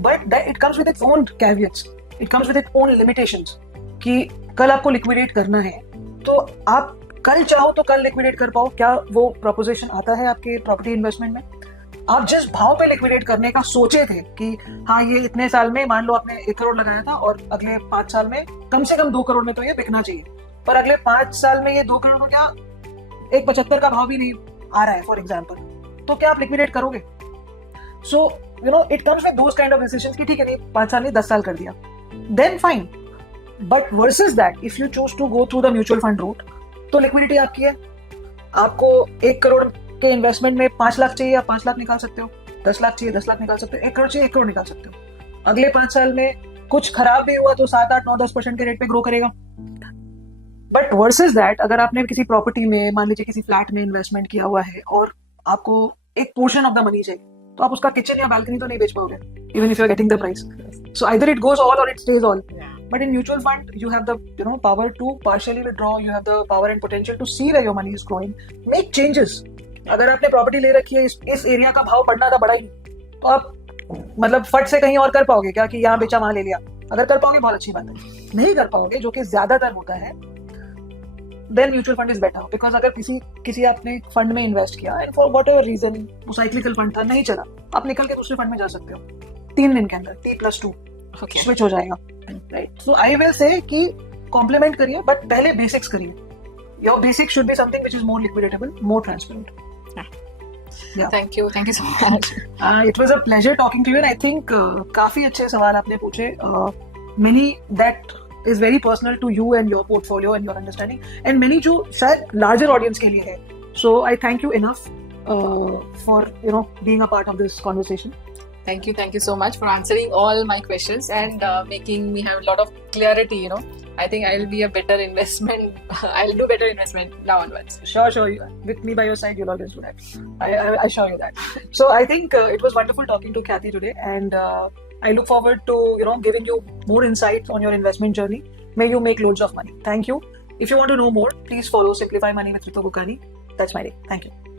but that it comes with its own caveats, it comes with its own limitations कि कल आपको liquidate करना है तो आप कल चाहो तो कल liquidate कर पाओ, क्या वो proposition आता है आपके property investment में? आप जिस भाव पे लिक्विडेट करने का सोचे थे कि हाँ ये इतने साल में, मान लो आपने 1 करोड़ लगाया था और अगले 5 साल में कम से कम 2 करोड़ में तो ये बिकना चाहिए, पर अगले 5 साल में ये 2 करोड़ को क्या 1.75 का भाव भी नहीं आ रहा है फॉर एग्जाम्पल, तो क्या आप लिक्विडेट करोगे? So it comes with those kind of decisions कि ठीक है नहीं 5 साल नहीं 10 साल कर दिया, then fine, but versus that if you choose to go through the mutual fund route तो लिक्विडिटी आपकी है, आपको 1 करोड़ के इन्वेस्टमेंट में 5 लाख चाहिए, आप 5 लाख निकाल सकते हो, 10 लाख चाहिए 10 लाख निकाल सकते हो, 1 करोड़ चाहिए 1 करोड़ निकाल सकते हो, अगले 5 साल में कुछ खराब भी हुआ तो 7, 8, 9, 10% के रेट पे ग्रो करेगा। बट वर्सेस दैट अगर आपने किसी प्रॉपर्टी में, मान लीजिए किसी फ्लैट में इन्वेस्टमेंट किया हुआ है और आपको एक पोर्शन ऑफ द मनी चाहिए, तो आप उसका किचन या बालकनी तो नहीं बेच पाओगे, even if you are getting the price, so either it goes all or it stays all. But in mutual fund, you have the power to partially withdraw. You have the power and potential to see where your money is going. Make changes. अगर आपने property ले रखी है, इस area का भाव बढ़ना था बढ़ा ही, तो आप मतलब फट से कहीं और कर पाओगे क्या कि यहाँ बेचा वहां ले लिया? अगर कर पाओगे बहुत अच्छी बात है, नहीं कर पाओगे जो कि ज्यादातर होता है, then mutual fund is better, because अगर किसी आपने फंड में इन्वेस्ट किया and for whatever reason वो साइक्लिकल फंड था नहीं चला, आप निकल के दूसरे फंड में जा सकते हो 3 दिन के अंदर, T+2 स्विच हो जाएगा, right? So I will say कि कॉम्प्लीमेंट करिए, बट पहले बेसिक्स करिए। Your basic should be something which is more liquidatable, more transparent. Yeah. Thank you so much. It was a pleasure talking to you, and I think काफी अच्छे सवाल आपने पूछे, many that is very personal to you and your portfolio and your understanding, and many जो शायद larger audience के लिए है. So I thank you enough for being a part of this conversation. Thank you so much for answering all my questions and making me have a lot of clarity. I think I'll be a better investment. I'll do better investment now onwards. Sure. With me by your side, you'll always do that. I assure you that. So I think it was wonderful talking to Kathy today, and I look forward to giving you more insights on your investment journey. May you make loads of money. Thank you. If you want to know more, please follow Simplify Money with Ritu Bukani. That's my day. Thank you.